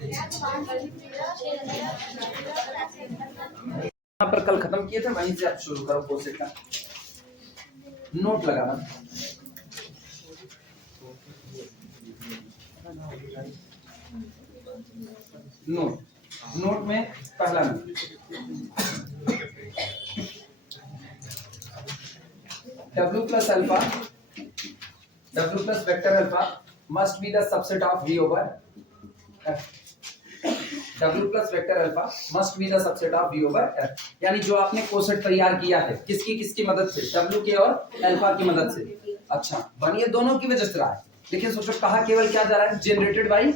यहाँ पर कल खत्म किए थे, वहीं से आप शुरू करो कोसेट का नोट लगाना। नोट में पहला note, W plus alpha, W plus vector alpha must be the subset of V over F. W plus vector alpha must be the subset of V over F. यानी जो आपने coset तैयार किया है किसकी मदद से, W के और अल्फा की मदद से। अच्छा, बनिए दोनों की वजह से रहा है, लेकिन सोचो कहा केवल क्या जा रहा है, generated by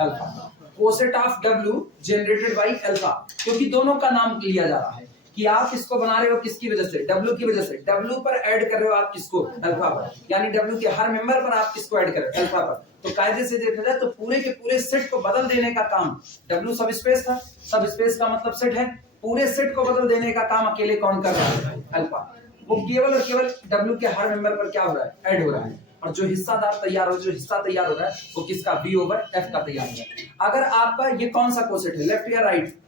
alpha. Coset of W generated by alpha, क्योंकि दोनों का नाम लिया जा रहा है कि आप इसको बना रहे हो किसकी वजह से, W की वजह से। W पर ऐड कर रहे हो आप किसको, अल्फा पर, यानी W के हर मेंबर पर आप किसको ऐड कर रहे हो, अल्फा पर। तो कायदे से देखा जाए तो पूरे के पूरे सेट को बदल देने का काम, W सब स्पेस था, सब स्पेस का मतलब सेट है, पूरे सेट को बदल देने का काम अकेले कौन कर रहा है, अल्फा। वो केवल और केवल W के हर मेंबर पर क्या हो रहा है, ऐड हो रहा है, और जो हिस्सा तैयार हो रहा है वो किसका, V ओवर F का तैयार हो रहा है। अगर आपका ये कौन सा कोसेट है, लेफ्ट या राइट,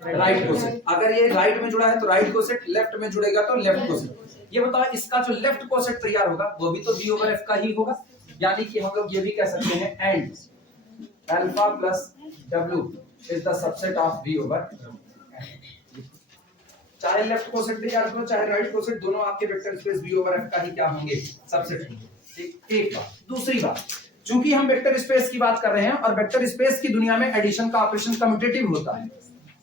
राइट कोसेट। अगर ये राइट में जुड़ा है तो राइट कोसेट, लेफ्ट में जुड़ेगा तो लेफ्ट कोसेट। ये बताओ इसका जो लेफ्ट कोसेट तैयार होगा वो भी तो V ओवर F का ही होगा, यानी कि हम लोग ये भी कह सकते हैं and alpha plus W is the subset of V over, चाहे लेफ्ट कोसेट तैयार करो चाहे राइट कोसेट, दोनों आपके vector space V over F का ही क्या होंगे, सबसेट होंगे। एक बात। दूसरी बात, चूंकि हम वेक्टर स्पेस की बात कर रहे हैं और वेक्टर स्पेस की दुनिया में एडिशन का ऑपरेशन कम्यूटेटिव होता है।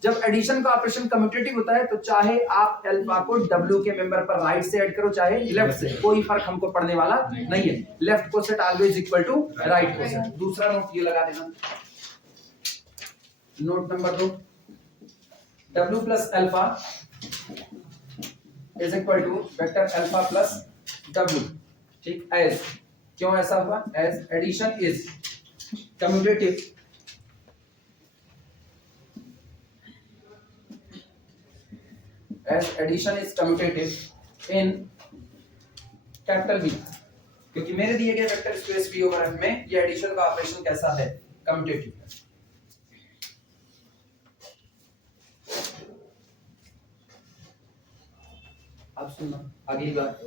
जब एडिशन का ऑपरेशन कम्यूटेटिव होता है तो चाहे आप अल्फा को W के मेंबर पर राइट से ऐड करो चाहे लेफ्ट से, कोई फर्क हमको पड़ने वाला नहीं है। Left coset always equal to right coset. दूसरा नोट ये लगा देना, note number 2, W plus alpha is equal to vector alpha plus W। ठीक, एज, क्यों ऐसा हुआ, as addition is commutative as addition is commutative in capital V, क्योंकि मेरे दिए गए vector space V over F में ये एडिशन का ऑपरेशन कैसा है, कम्यूटेटिव है। अब सुनना आगे की बात,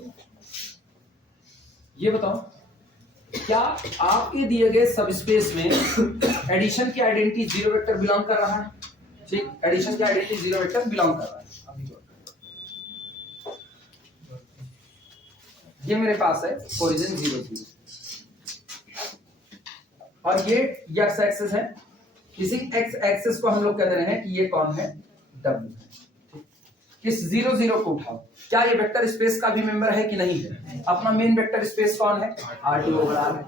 ये बताओ क्या आपके दिए गए सब स्पेस में एडिशन की आइडेंटिटी जीरो वेक्टर बिलोंग कर रहा है, ठीक, एडिशन की आइडेंटिटी जीरो वेक्टर बिलोंग कर रहा है। ये मेरे पास है ओरिजिन 0 0 और ये x एक्सिस है, इसी x एक्सिस को हम लोग कह रहे हैं कि ये कौन है, W। इस 0 0 को उठाओ, क्या ये वेक्टर स्पेस का भी मेंबर है कि नहीं है, अपना मेन वेक्टर स्पेस कौन है, R2 ओवर R है।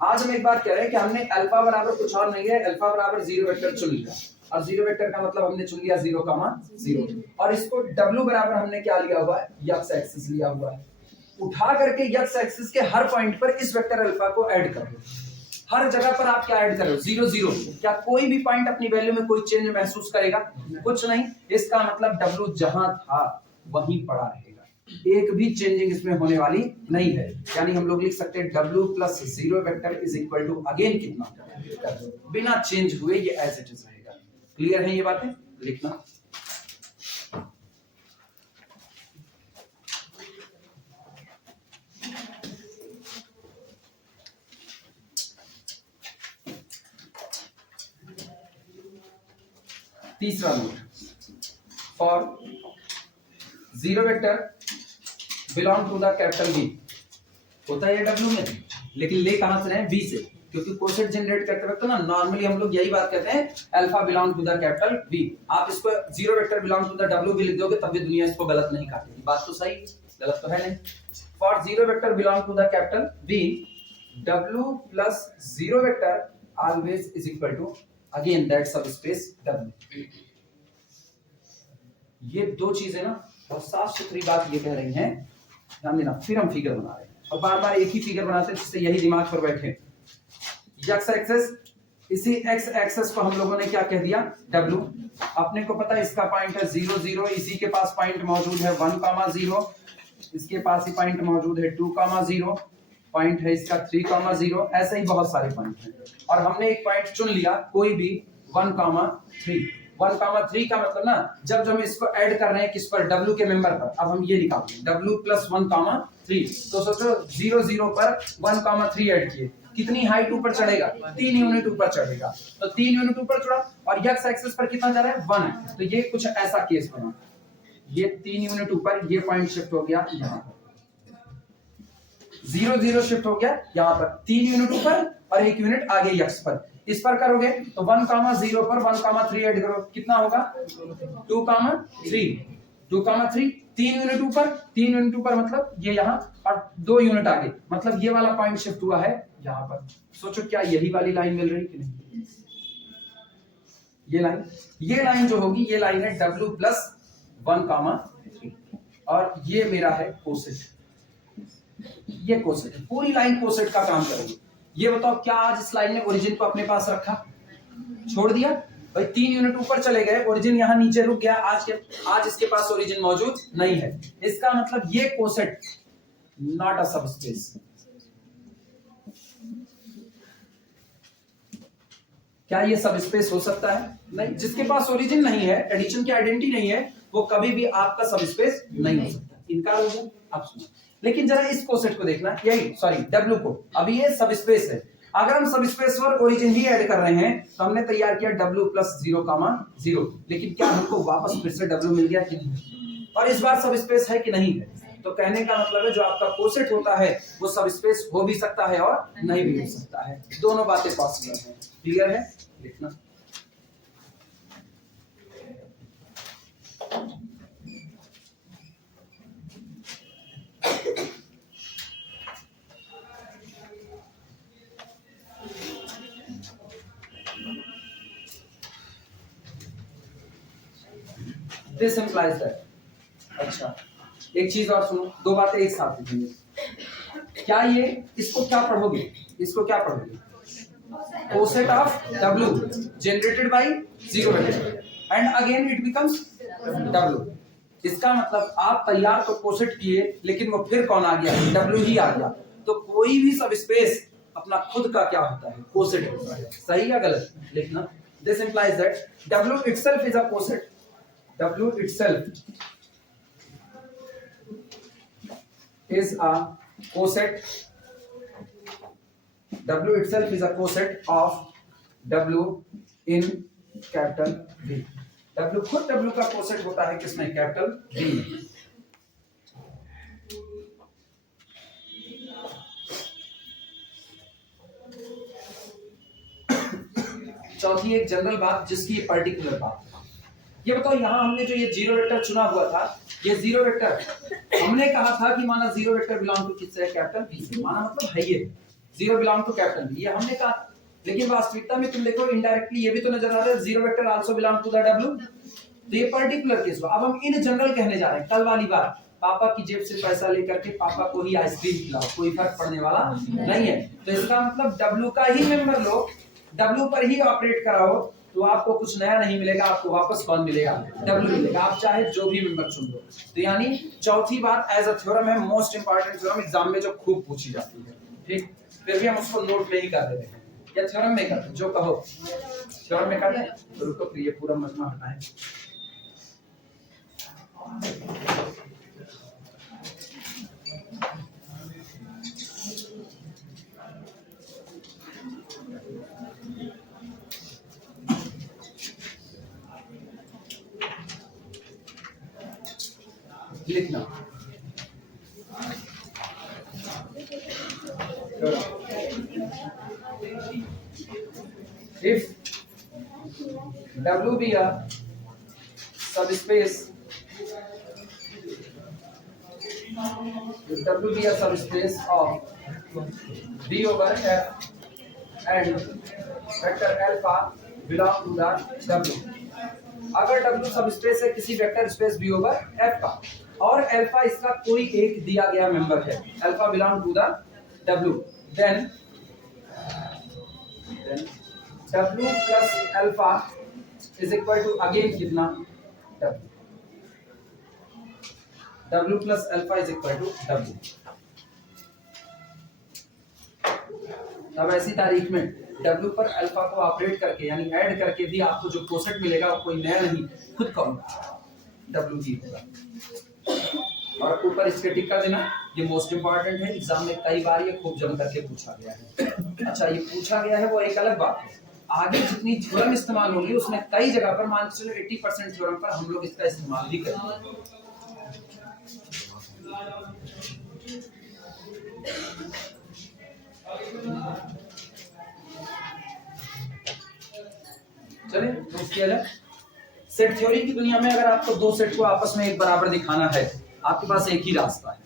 आज हम एक बात कह रहे हैं कि हमने अल्फा बराबर कुछ और नहीं है, अल्फा बराबर 0 वेक्टर चुन लिया, और 0 वेक्टर का मतलब हमने चुन लिया 0, 0, और इसको W बराबर हमने क्या लिया हुआ है, x एक्सिस लिया हुआ है। उठा करके x एक्सिस के हर पॉइंट पर इस वेक्टर अल्फा को ऐड करो, हर जगह पर आप क्या ऐड करो, 0 0। क्या कोई भी पॉइंट अपनी वैल्यू में कोई चेंज महसूस करेगा, कुछ नहीं। इसका मतलब W जहां था वहीं पड़ा रहेगा, एक भी चेंजिंग इसमें होने वाली नहीं है। यानी हम लोग लिख सकते हैं W plus 0 vector is equal to again कितना, बिना चेंज हुए ये एज इट इज रहेगा। क्लियर है ये बातें, लिखना। तीसरा note, for 0 vector belong to the capital V, होता है W में, लेकिन ले कहां से रहे हैं, V से, क्योंकि कोसेट जनरेट करते वक्त ना नॉर्मली हम लोग यही बात कहते हैं, alpha belong to the capital V। आप इसको 0 vector belong to the W भी लिख दोगे तब भी दुनिया इसको गलत नहीं काटेगी, बात तो सही, गलत तो है नहीं। For 0 vector belong to the capital V, W plus 0 vector always is equal to again that subspace W। ये दो चीजें ना बहुत साफ सुथरी बात ये कह रही हैं, ध्यान देना। फिर हम फिगर बना रहे हैं और बार बार एक ही फिगर बनाते हैं जिससे यही दिमाग पर बैठे। x एक्सेस, इसी x एक्सेस को हम लोगों ने क्या कह दिया, W। अपने को पता है इसका पॉइंट है 0 0, इसी के पास पॉइंट मौजूद है 1, 0, इसके पास ही पॉइंट मौजूद है 2, 0, पॉइंट है इसका 3,0, ऐसे ही बहुत सारे पॉइंट हैं और हमने एक पॉइंट चुन लिया कोई भी 1,3। 1,3 का मतलब ना जब हम इसको ऐड कर रहे हैं किस पर, W के मेंबर पर, अब हम ये निकालते हैं W प्लस 1,3, तो सोचो 0 0 पर 1,3 ऐड किए, कितनी हाइट ऊपर चढ़ेगा, 3 यूनिट ऊपर चढ़ेगा, तो 3 यूनिट ऊपर चढ़ा और x एक्सिस पर कितना जा रहा है 1, तो ये कुछ ऐसा केस बना, ये 3 यूनिट ऊपर ये पॉइंट शिफ्ट हो गया यहाँ पर, 0 0 शिफ्ट हो गया यहाँ पर, 3 यूनिट ऊपर और 1 यूनिट आगे x पर, इस पर करोगे तो 1,0 पर 1,3 ऐड करो, कितना होगा 2,3, 2,3, 3 यूनिट ऊपर, 3 यूनिट ऊपर मतलब ये यहाँ और 2 यूनिट आगे, मतलब ये वाला पॉइंट शिफ्ट हुआ है यहाँ पर। सोचो क्या यही वाली लाइन मिल रही कि नहीं, ये लाइन जो होगी ये लाइन है W प्लस 1,3 और ये मेरा है कोसेट, ये कोसेट, पूरी लाइन कोसेट का काम करेगी। ये बताओ क्या आज इस लाइन ने ओरिजिन को अपने पास रखा, छोड़ दिया भाई, 3 यूनिट ऊपर चले गए, ओरिजिन यहाँ नीचे रुक गया, आज इसके पास ओरिजिन मौजूद नहीं है, इसका मतलब ये कोसेट नॉट अ सबस्पेस। क्या ये सबस्पेस हो सकता है, नहीं, जिसके पास ओरिजिन नहीं है, एडिशन की आइडेंटिटी नहीं है, वो कभी भी आपका सबस्पेस नहीं हो सकता, इनकार हो गया। आप सुनो, लेकिन जरा इस कोसेट को देखना, यही सॉरी W को, अभी ये सबस्पेस है, अगर हम सबस्पेस पर ओरिजिन ही ऐड कर रहे हैं तो हमने तैयार किया W प्लस 0,0, लेकिन क्या हमको वापस फिर से W मिल गया कि नहीं, और इस बार सबस्पेस है कि नहीं है, तो कहने का मतलब है जो आपका कोसेट होता है वो सबस्पेस हो भी सकता है और नहीं भी हो सकता है, दोनों बातें पॉसिबल है। क्लियर है, लिखना। This implies that, अच्छा एक चीज और सुनो, दो बातें एक साथ लिखेंगे, क्या ये इसको क्या पढ़ोगे, इसको क्या पढ़ोगे, coset of W generated by 0 vector and again it becomes W, इसका मतलब आप तैयार तो कोसेट किए लेकिन वो फिर कौन आ गया, W ही आ गया, तो कोई भी सबस्पेस अपना खुद का क्या होता है, कोसेट होता है, सही या गलत, लिखना। This implies that W itself is a coset, W itself is a coset, W itself is a coset of W in capital V, W खुद W का कोसेट होता है किसमें, कैपिटल V में। चौथी एक जनरल बात जिसकी पर्टिकुलर बात, ये बताओ यहाँ हमने जो ये 0 वेक्टर चुना हुआ था, ये 0 वेक्टर हमने कहा था कि माना 0 वेक्टर बिलोंग टू किससे, कैपिटल V से, माना मतलब है ये 0 बिलोंग टू कैपिटल V, ये हमने कहा, लेकिन वास्तविकता में तुम देखो इनडायरेक्टली ये भी तो नजर आ रहा है 0 vector also belong to the W, तो ये पर्टिकुलर केस हुआ। अब हम इन जनरल कहने जा रहे हैं, कल वाली बात, पापा की जेब से पैसा लेकर के पापा को ही आइसक्रीम खिलाओ, कोई फर्क पड़ने वाला नहीं है, तो इसका मतलब W का ही मेंबर लो, W पर ही ऑपरेट कराओ, तो आपको कुछ नया नहीं मिलेगा, आपको वापस कौन मिलेगा, W मिलेगा, आप चाहे जो भी मेंबर चुन लो। तो यानी चौथी बात एज अ थ्योरम है, मोस्ट इंपॉर्टेंट थ्योरम, एग्जाम में जो खूब पूछी जाती है, ठीक, फिर भी हम उसको नोट नहीं कर देते हैं, या थ्योरम में करते हैं, जो कहो थ्योरम में करते हैं, तो रुको फिर ये पूरा मसला हटाएं। लिखना if W be a subspace, if W be a subspace of D over F and vector alpha belong to the W, अगर W सबस्पेस है किसी vector space B over F का और अल्फा इसका कोई एक दिया गया मेंबर है, alpha belong to the W, then W plus alpha is equal to again कितना, W plus alpha is equal to W, तब ऐसी तारीख में W पर अल्फा को ऑपरेट करके यानी ऐड करके भी आपको जो कोसेट मिलेगा वो कोई नया नहीं, खुद का W ही होगा। और ऊपर इसके टिक कर देना, ये मोस्ट इंपॉर्टेंट है, एग्जाम में कई बार ये खूब जम करके पूछा गया है। अच्छा, ये पूछा गया है वो एक अलग बात है, आगे जितनी थ्योरम इस्तेमाल होगी उसमें कई जगह पर मान के चलो 80% थ्योरम पर हम लोग इसका इस्तेमाल भी करेंगे। चलिए तो किया जाए। सेट थ्योरी की दुनिया में अगर आपको दो सेट को आपस में एक बराबर दिखाना है, आपके पास एक ही रास्ता है,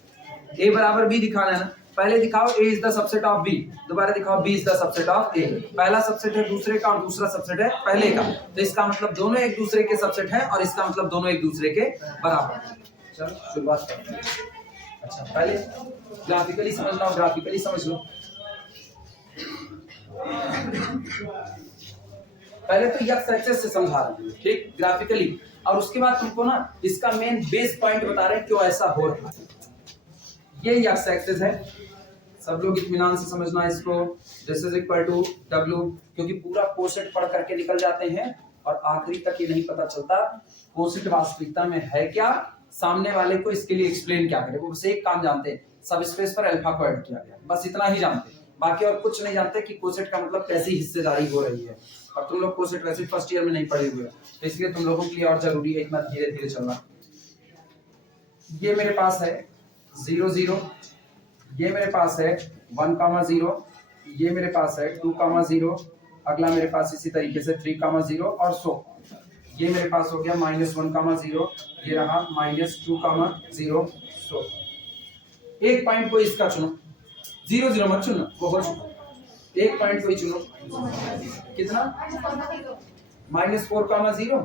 ए बराबर बी दिखाना है ना, पहले दिखाओ A is the subset of B, दोबारा दिखाओ B is the subset of A. पहला सबसेट है दूसरे का और दूसरा सबसेट है पहले का, तो इसका मतलब दोनों एक दूसरे के सबसेट है और इसका मतलब दोनों एक दूसरे के बराबर है। चलो शुरुआत करते हैं। अच्छा, पहले ग्राफिकली समझना हो, ग्राफिकली समझ लो। पहले तो एक्स एक्सिस से समझा रहे हैं, ठीक, ग्राफिकली, और उसके बाद तुमको ना इसका मेन बेस पॉइंट बता रहे हैं क्यों ऐसा हो रहा है। ये एक्स एक्सिस है, सब लोग इत्मीनान से समझना इसको। This is equal to W, क्योंकि पूरा कोसेट पढ़ करके निकल जाते हैं और आखिरी तक ये नहीं पता चलता कोसेट वास्तविकता में है क्या, सामने वाले को इसके लिए एक्सप्लेन क्या करे। वो बस एक काम जानते हैं, सब स्पेस पर अल्फा को ऐड किया गया, बस इतना ही जानते हैं, बाकी और कुछ नहीं जानते कि कोसेट का मतलब कैसी हिस्सेदारी हो रही है। और तुम लोग कोसेट वैसे फर्स्ट ईयर में नहीं पढ़े हुए, तो इसलिए तुम लोगों के लिए और जरूरी है इतना धीरे धीरे चलना। ये मेरे पास है 0 0, ये मेरे पास है 1, 0, ये मेरे पास है 2, 0, अगला मेरे पास इसी तरीके से 3, 0 और सो। ये मेरे पास हो गया -1, 0, ये रहा -2, 0 सो। एक पॉइंट को इसका चुनो, 0 0 मत चुनो, वो हो चुका, एक पॉइंट को ही चुनो। कितना? -4, 0,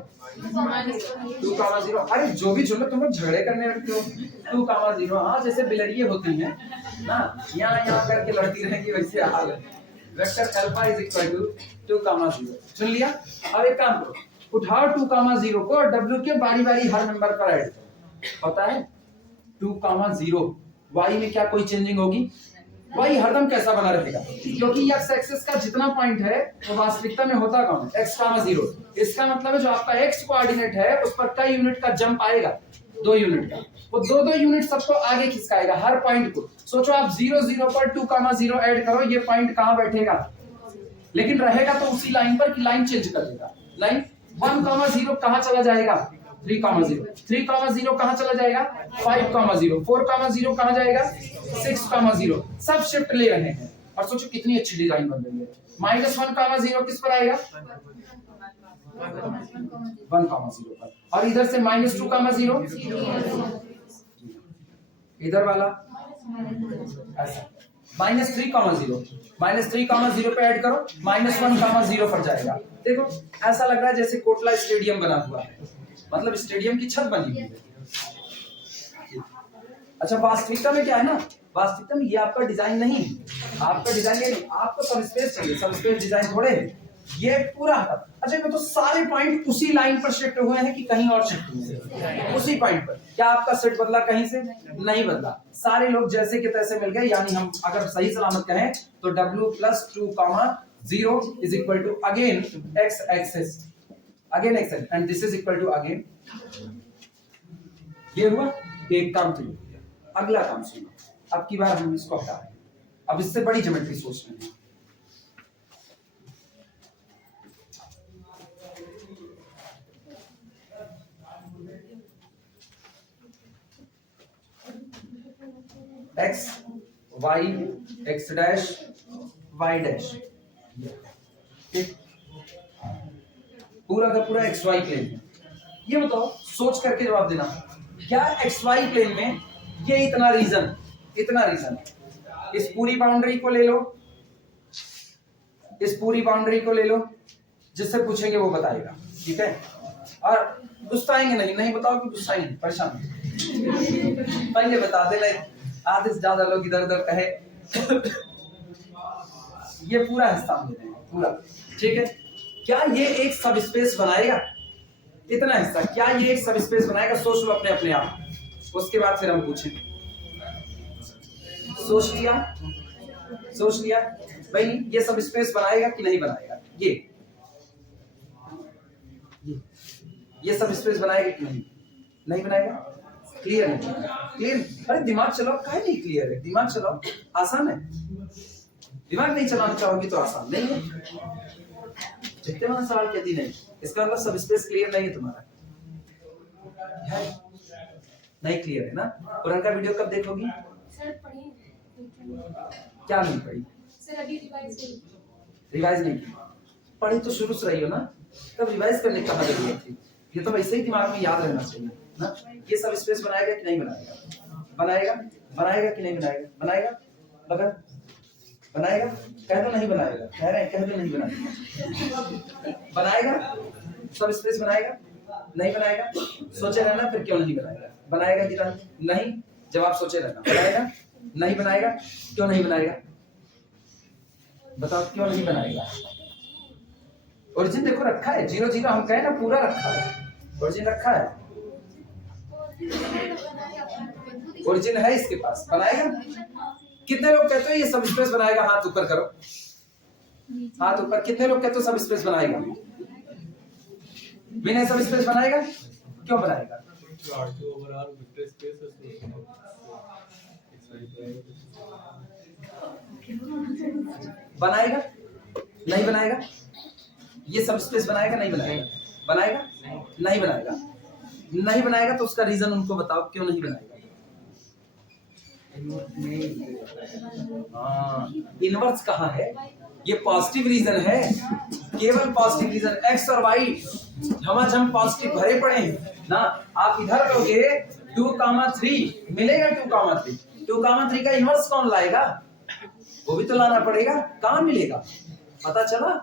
2, 0। अरे जो भी चुनो, तुम लोग झगड़े करने लगते हो। 2, 0, हाँ जैसे बिलड़िए होती हैं ना, यहाँ करके लड़ती रहेंगी, वैसे हाल है। Vector alpha is equal to 2, 0 चुन लिया। अब एक काम करो, उठाओ 2, 0 को और W के बारी बारी हर नंबर पर ऐड करो। पता है 2, 0 Y में क्या कोई चेंजिंग होगी? Y हरदम कैसा बना रहेगा, क्योंकि x एक्सिस का जितना पॉइंट है वो वास्तविकता में होता कौन है? x, 0। इसका मतलब है जो आपका x कोऑर्डिनेट है उस पर कई यूनिट का जंप आएगा, 2 यूनिट का, वो 2 यूनिट सबको आगे खिसकाएगा हर पॉइंट को। सोचो आप 0 0 पर 2, 0 ऐड करो, ये पॉइंट कहाँ बैठेगा? लेकिन रहेगा तो उसी लाइन पर, कि लाइन चेंज कर देगा। लाइन 1, 0 कहाँ चला जाएगा? 3, 0। 3, 0 कहाँ चला जाएगा? 5, 0। 4, 0 कहाँ जाएगा? 6, 0। सब शिफ्ट ले रहे हैं और सोचो कितनी अच्छी डिजाइन बन रही है। -1, 0 किस पर आएगा? 1, 0 पर। और इधर से -2, 0 इधर वाला ऐसा। -3, 0 -3, 0 पे ऐड करो, -1, 0 पर जाएगा। देखो ऐसा लग रहा है जैसे कोटला स्टेडियम बना हुआ है, मतलब स्टेडियम की छत बनी हुई है। अच्छा, वास्तविकता में क्या है ना, वास्तविकता में ये आपका डिजाइन नहीं है, आपका डिजाइन ये नहीं, आपको सब स्पेस चाहिए, सब स्पेस डिजाइन थोड़े है ये पूरा। अच्छा, तो सारे पॉइंट उसी लाइन पर शिफ्ट हुए हैं कि कहीं और शिफ्ट हुए हैं? उसी पॉइंट पर। क्या आपका सेट बदला? कहीं से नहीं बदला, सारे लोग जैसे के तैसे मिल गए। यानी हम अगर सही सलामत कहें तो W + 2, 0 is equal to again x axis, again x and this is equal to again. ये हुआ एक काम, तो अगला काम सुनो। अब की बार हम इसको हटा रहे हैं, अब इससे बड़ी ज्योमेट्री सोच रहे हैं। x y x dash y dash, ठीक, पूरा का पूरा xy प्लेन है। ये बताओ, सोच करके जवाब देना, क्या xy प्लेन में ये इतना रीजन इस पूरी बाउंड्री को ले लो, इस पूरी बाउंड्री को ले लो, जिससे पूछेंगे वो बताएगा, ठीक है। और गुस्साएंगे नहीं बताओ कि गुस्साएंगे, परेशान पहले बता देना, आधे से ज्यादा लोग इधर उधर कहे। ये पूरा हिस्सा हम देते हैं पूरा, ठीक है। क्या ये एक सब स्पेस बनाएगा? इतना हिस्सा क्या ये एक सब स्पेस बनाएगा? सोच लो अपने अपने आप, उसके बाद फिर हम पूछें। सोच लिया? भाई ये सब स्पेस बनाएगा कि नहीं बनाएगा? ये सब स्पेस बनाएगा कि नहीं? नहीं बनाएगा। क्लियर है? क्लियर? अरे दिमाग चलाओ, काहे नहीं क्लियर है? दिमाग चलाओ, आसान है। दिमाग नहीं चलाना चाहोगे तो आसान नहीं है। जितने वाला सवाल कहती नहीं, इसका मतलब सब स्पेस क्लियर नहीं है तुम्हारा, है? नहीं क्लियर है ना? पुराना का वीडियो कब देखोगी? सर पढ़ी क्या नहीं पढ़ी? सर अभी रिवाइज नहीं की। पढ़ी तो शुरू से रही हो ना, तब रिवाइज करने की कहाँ जरूरत थी? ये तो वैसे ही दिमाग में याद रहना चाहिए ना। ये सब स्पेस बनाएगा कि नहीं बनाएगा? बनाएगा। बनाएगा कि नहीं बनाएगा? बनाएगा। मगर बनाएगा, कह दो नहीं बनाएगा, कह रहे हैं कह दो नहीं बनाएगा। बनाएगा, सब स्पेस बनाएगा, नहीं बनाएगा? सोचे रहना फिर क्यों नहीं बनाएगा? बनाएगा कि नहीं? जवाब सोचे रहना। बनाएगा, नहीं बनाएगा? क्यों नहीं बनाएगा? बताओ क्यों नहीं बनाएगा? ओरिजिन देखो रखा है, 0 0 हम कहे ना, पूरा रखा है, ओरिजिन रखा है, ओरिजिन है इसके पास। बनाएगा? कितने लोग कहते हो ये सब स्पेस बनाएगा? हाथ ऊपर करो, हाथ ऊपर। कितने लोग कहते हो सब स्पेस बनाएगा? बिना सब स्पेस बनाएगा? क्यों बनाएगा? बनाएगा, नहीं बनाएगा? ये सब स्पेस बनाएगा, नहीं बनाएगा? बनाएगा, नहीं बनाएगा? नहीं बनाएगा तो उसका रीजन उनको बताओ, क्यों नहीं बनाएगा? इनवर्स कहाँ है? ये पॉजिटिव रीजन है, केवल पॉजिटिव रीजन। एक्स और वाई हम पॉजिटिव भरे पड़े हैं ना। आप इधर लोगे 2,3 मिलेगा, 2,3 2,3 का इनवर्स कौन लाएगा? वो भी तो लाना पड़ेगा, कहाँ मिलेगा? पता चला?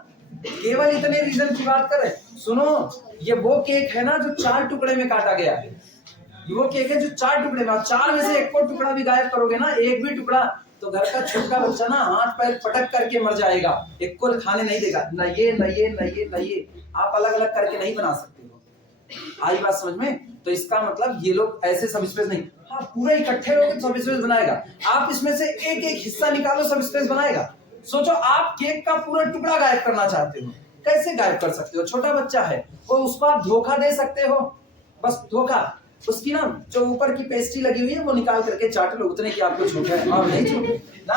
केवल इतने रीजन की बात करें। सुनो, ये वो केक है ना जो 4 टुकड़े में काटा गया है। ये वो केक है जो 4 टुकड़े में, 4 में से एक को टुकड़ा भी गायब करोगे ना, एक भी टुकड़ा, तो घर का छोटा बच्चा ना हाथ पैर पटक करके मर जाएगा, एक को खाने नहीं देगा। न ये न ये न ये न ये, आप अलग अलग करके नहीं बना सकते हो। आई बात समझ में? तो इसका मतलब ये लोग ऐसे सब स्पेस नहीं, हाँ पूरा इकट्ठे लोग सब स्पेस बनाएगा। आप इसमें से एक एक हिस्सा निकालो, सब स्पेस बनाएगा। सोचो आप केक का पूरा टुकड़ा गायब करना चाहते हो, कैसे गायब कर सकते हो? छोटा बच्चा है, वो उसको आप धोखा दे सकते हो, बस धोखा। उसकी ना जो ऊपर की पेस्ट्री लगी हुई है वो निकाल करके चाट लो, उतने की आपको छूट है, और नहीं छूट ना।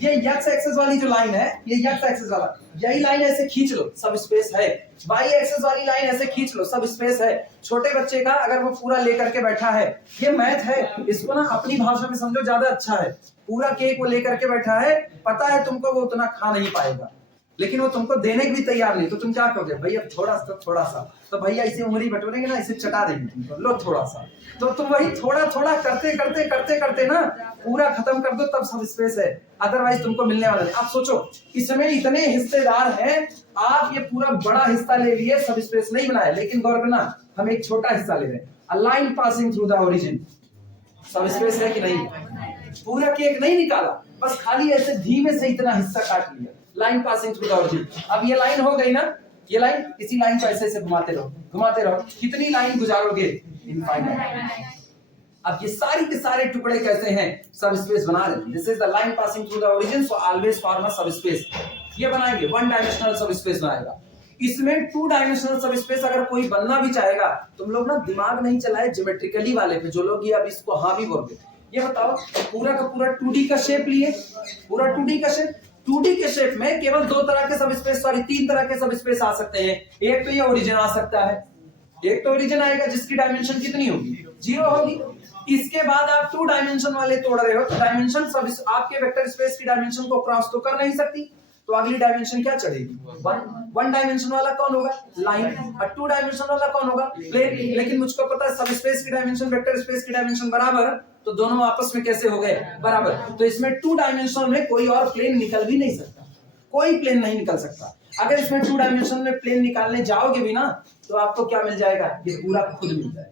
ये एक्स एक्सेस वाली जो लाइन है, ये एक्स एक्सेस वाला, यही लाइन ऐसे खींच लो, सब स्पेस है। वाई एक्सेस वाली लाइन ऐसे खींच लो, सब स्पेस है। छोटे बच्चे का अगर वो पूरा लेकर के बैठा है, ये मैथ है, इसको ना अपनी भाषा में समझो, ज्यादा अच्छा है। पूरा केक वो लेकर के बैठा है, पता है तुमको वो उतना खा नहीं पाएगा, लेकिन वो तुमको देने की भी तैयार नहीं, तो तुम क्या करोगे? भैया थोड़ा सा, तो भैया इसे उंगली बटोरेंगे ना, इसे चटा देंगे तुमको, लो थोड़ा सा। तो तुम वही थोड़ा थोड़ा करते करते करते करते ना पूरा खत्म कर दो, तब सब स्पेस है, अदरवाइज तुमको मिलने वाला नहीं। आप सोचो, इसमें इतने हिस्सेदार हैं, आप ये पूरा बड़ा हिस्सा ले लिए, सब स्पेस नहीं बनाया, लेकिन गौर करना हम एक छोटा हिस्सा ले रहे हैं। A line passing through the origin, सब स्पेस है कि नहीं? पूरा केक नहीं निकाला, बस खाली ऐसे धीमे से इतना हिस्सा काट लिया, line passing through the origin. अब ये लाइन हो गई ना, ये लाइन, इसी लाइन को ऐसे ऐसे घुमाते रहो, घुमाते रहो। कितनी लाइन गुजारोगे? इनफाइनाइट। अब ये सारी के सारे टुकड़े कैसे हैं? सब स्पेस बना रहे हैं। This is the line passing through the origin, so always form a सब स्पेस। ये बनाएंगे, 1 डायमेंशनल सब स्पेस बनाएगा। इसमें 2 डायमेंशनल सब स्पेस अगर कोई बनना भी चाहेगा, तुम लोग ना दिमाग नहीं चलाए ज्योमेट्रिकली वाले पे, जो लोग ये अब इसको हाँ भी बोल रहे। ये बताओ, पूरा का पूरा 2D का शेप लिए, पूरा 2D का शेप, 2D के शेप में केवल 2 तरह के सब स्पेस, सॉरी 3 तरह के सब स्पेस आ सकते हैं। एक तो ये ओरिजिन आ सकता है, एक तो ओरिजिन आएगा जिसकी डायमेंशन कितनी होगी? 0 होगी। इसके बाद आप 2 डायमेंशन वाले तोड़ रहे हो, तो डायमेंशन सब आपके वेक्टर स्पेस की डायमेंशन को क्रॉस तो कर नहीं सकती, तो अगली डायमेंशन क्या चढ़ेगी? 1 डायमेंशन वाला कौन होगा? लाइन। और 2 डायमेंशन वाला कौन होगा? प्लेन। लेकिन मुझको पता है सब स्पेस की डायमेंशन वेक्टर स्पेस की डायमेंशन बराबर, तो दोनों आपस में कैसे हो गए? बराबर। तो इसमें 2 डायमेंशन में कोई और प्लेन निकल भी नहीं सकता, कोई प्लेन नहीं निकल सकता। अगर इसमें 2 डायमेंशन में प्लेन निकालने जाओगे भी ना, तो आपको क्या मिल जाएगा? ये पूरा खुद मिल जाएगा।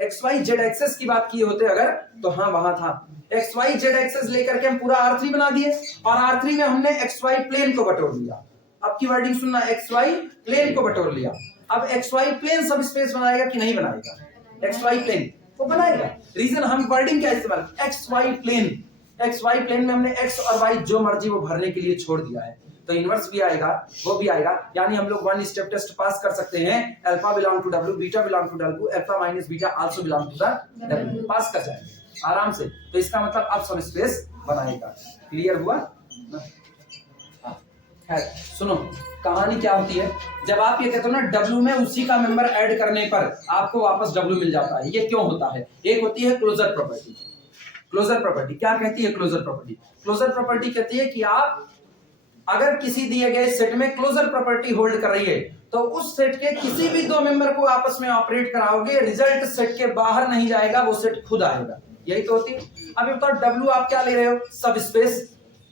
एक्स वाई जेड एक्सेस की बात किए होते अगर, तो हाँ वहां था। एक्स वाई जेड एक्सेस लेकर के हम पूरा R3 बना दिए, और R3 में हमने एक्स वाई प्लेन को बटोर लिया। अब की वर्डिंग सुनना, एक्स वाई प्लेन को बटोर लिया। अब एक्स वाई प्लेन सब स्पेस बनाएगा कि नहीं बनाएगा? एक्स वाई प्लेन वो बनाएगा। रीजन हम वर्डिंग क्या इस्तेमाल, x y plane. X y plane में हमने एक्स और वाई जो मर्जी वो भरने के लिए छोड़ दिया है। तो इनवर्स भी आएगा, वो भी आएगा, यानी हम लोग वन स्टेप टेस्ट पास कर सकते हैं। Alpha belong to W, beta belong to W, alpha minus beta also belong to the W, पास कर जाएंगे आराम से। तो इसका मतलब अब सब स्पेस बनाएगा। क्लियर हुआ? खैर सुनो, कहानी क्या होती है, जब आप ये कहते हो ना डब्ल्यू में उसी का मेंबर ऐड करने पर आपको वापस डब्ल्यू मिल जाता है, ये क्यों होता है? एक होती है क्लोजर प्रॉपर्टी। क्लोजर प्रॉपर्टी क्या कहती है? क्लोजर प्रॉपर्टी, क्लोजर प्रॉपर्टी कहती है कि आप अगर किसी दिए गए सेट में क्लोजर प्रॉपर्टी होल्ड कर रही है तो उस सेट के किसी भी दो मेंबर को आपस में ऑपरेट कराओगे, रिजल्ट सेट के बाहर नहीं जाएगा, वो सेट खुद आएगा। यही तो होती है। अब बताओ डब्ल्यू आप क्या ले रहे हो? सब स्पेस।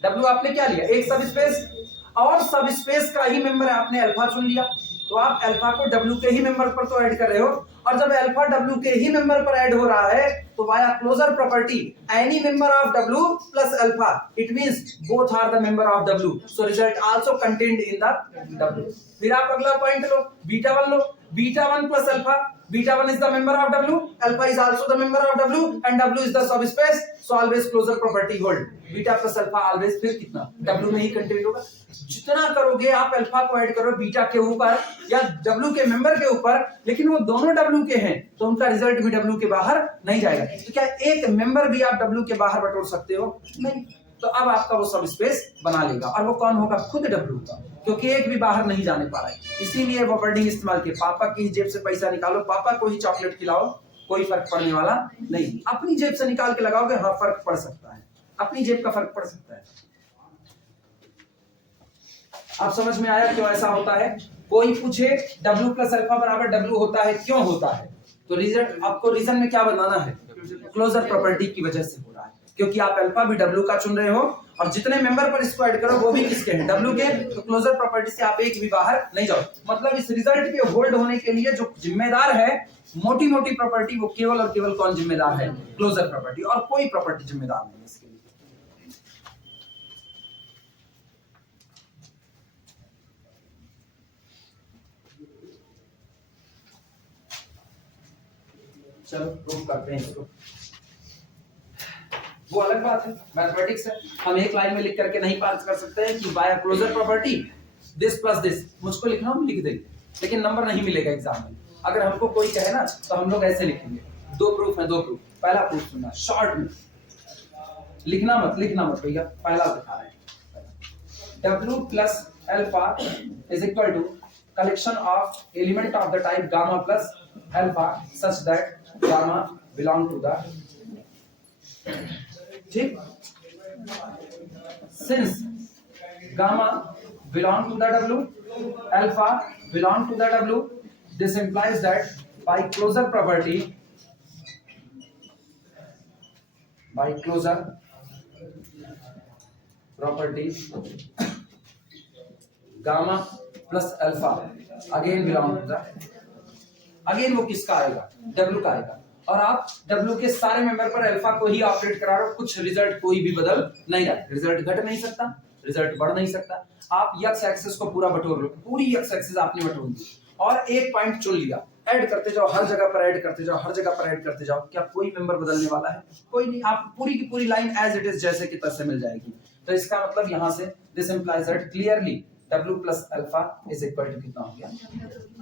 डब्ल्यू आपने क्या लिया? एक सब स्पेस, और सब स्पेस का ही मेंबर आपने अल्फा चुन लिया, तो आप अल्फा को डब्ल्यू के ही मेंबर पर तो ऐड कर रहे हो, और जब अल्फा डब्ल्यू के ही मेंबर पर ऐड हो रहा है तो via closure property any member of W plus alpha, it means both are the member of W, so result also contained in the W. फिर आप अगला पॉइंट लो, बीटा वन लो, beta one plus alpha, beta one is the member of W, alpha is also the member of W, and W is the subspace, so always closure property hold, beta plus alpha always फिर कितना W में ही contain होगा। जितना करोगे आप alpha को add करो beta के ऊपर या W के मेंबर के ऊपर, लेकिन वो दोनों W के हैं तो उनका रिजल्ट भी W के बाहर नहीं जाएगा। तो क्या एक मेंबर भी आप W के बाहर बटोर सकते हो? नहीं। तो अब आपका वो सब स्पेस बना लेगा, और वो कौन होगा? खुद W का, क्योंकि एक भी बाहर नहीं जाने पा रहा है। इसीलिए वो वर्डिंग इस्तेमाल की, पापा की जेब से पैसा निकालो, पापा को ही चॉकलेट खिलाओ, कोई फर्क पड़ने वाला नहीं। अपनी जेब से निकाल के लगाओगे, हाँ फर्क पड़ सकता है, अपनी जेब का फर्क पड़ सकता है। आप समझ में आया क्यों ऐसा होता है? कोई पूछे W प्लस अल्फा बराबर W होता है, क्यों होता है? तो रीजन, आपको रीजन में क्या बनाना है? क्लोजर प्रॉपर्टी की वजह से हो रहा है, क्योंकि आप अल्फा भी W का चुन रहे हो और जितने मेंबर पर इसको ऐड करो वो भी किसके हैं? W के। तो क्लोजर प्रॉपर्टी से आप एक भी बाहर नहीं जाओ। मतलब इस रिजल्ट के होल्ड होने के लिए जो जिम्मेदार है मोटी मोटी प्रॉपर्टी, वो केवल और केवल कौन जिम्मेदार है? क्लोजर प्रॉपर्टी, और कोई प्रॉपर्टी जिम्मेदार नहीं इसके लिए। चलो प्रूव करते हैं इसको। वो अलग बात है, मैथमेटिक्स है, हम एक लाइन में लिख करके नहीं पास कर सकते हैं कि by closure property this plus this. मुझको लिखना हम लिख देंगे, लेकिन नंबर नहीं मिलेगा एग्जाम में। अगर हमको कोई कहे ना तो हम लोग ऐसे लिखेंगे, दो प्रूफ है, दो प्रूफ। पहला प्रूफ सुनना शॉर्ट में, लिखना मत भैया, पहला दिखा रहे हैं। W plus alpha is equal to collection of element of the type gamma plus alpha such that gamma belong to the, ठीक, since gamma belong to the W, alpha belong to the W, this implies that by closure property, gamma plus alpha again belong to the, again वो किसका आएगा? W का आएगा। और आप W के सारे मेंबर पर अल्फा को ही ऑपरेट करा रहे हो, कुछ रिजल्ट कोई भी बदल नहीं रहा, रिजल्ट घट नहीं सकता, रिजल्ट बढ़ नहीं सकता। आप x एक्सिस को पूरा बटोर लो, पूरी x एक्सिस आपने बटोर दी और एक पॉइंट चुन लिया, ऐड करते जाओ, हर जगह पर ऐड करते जाओ, हर जगह पर ऐड करते जाओ। क्या कोई मेंबर बदलने वाला है? कोई नहीं। आप पूरी की पूरी लाइन एज इट इज जैसे की तैसे मिल जाएगी। तो इसका मतलब यहाँ से this implies that clearly W plus alpha is equal to कितना हो गया?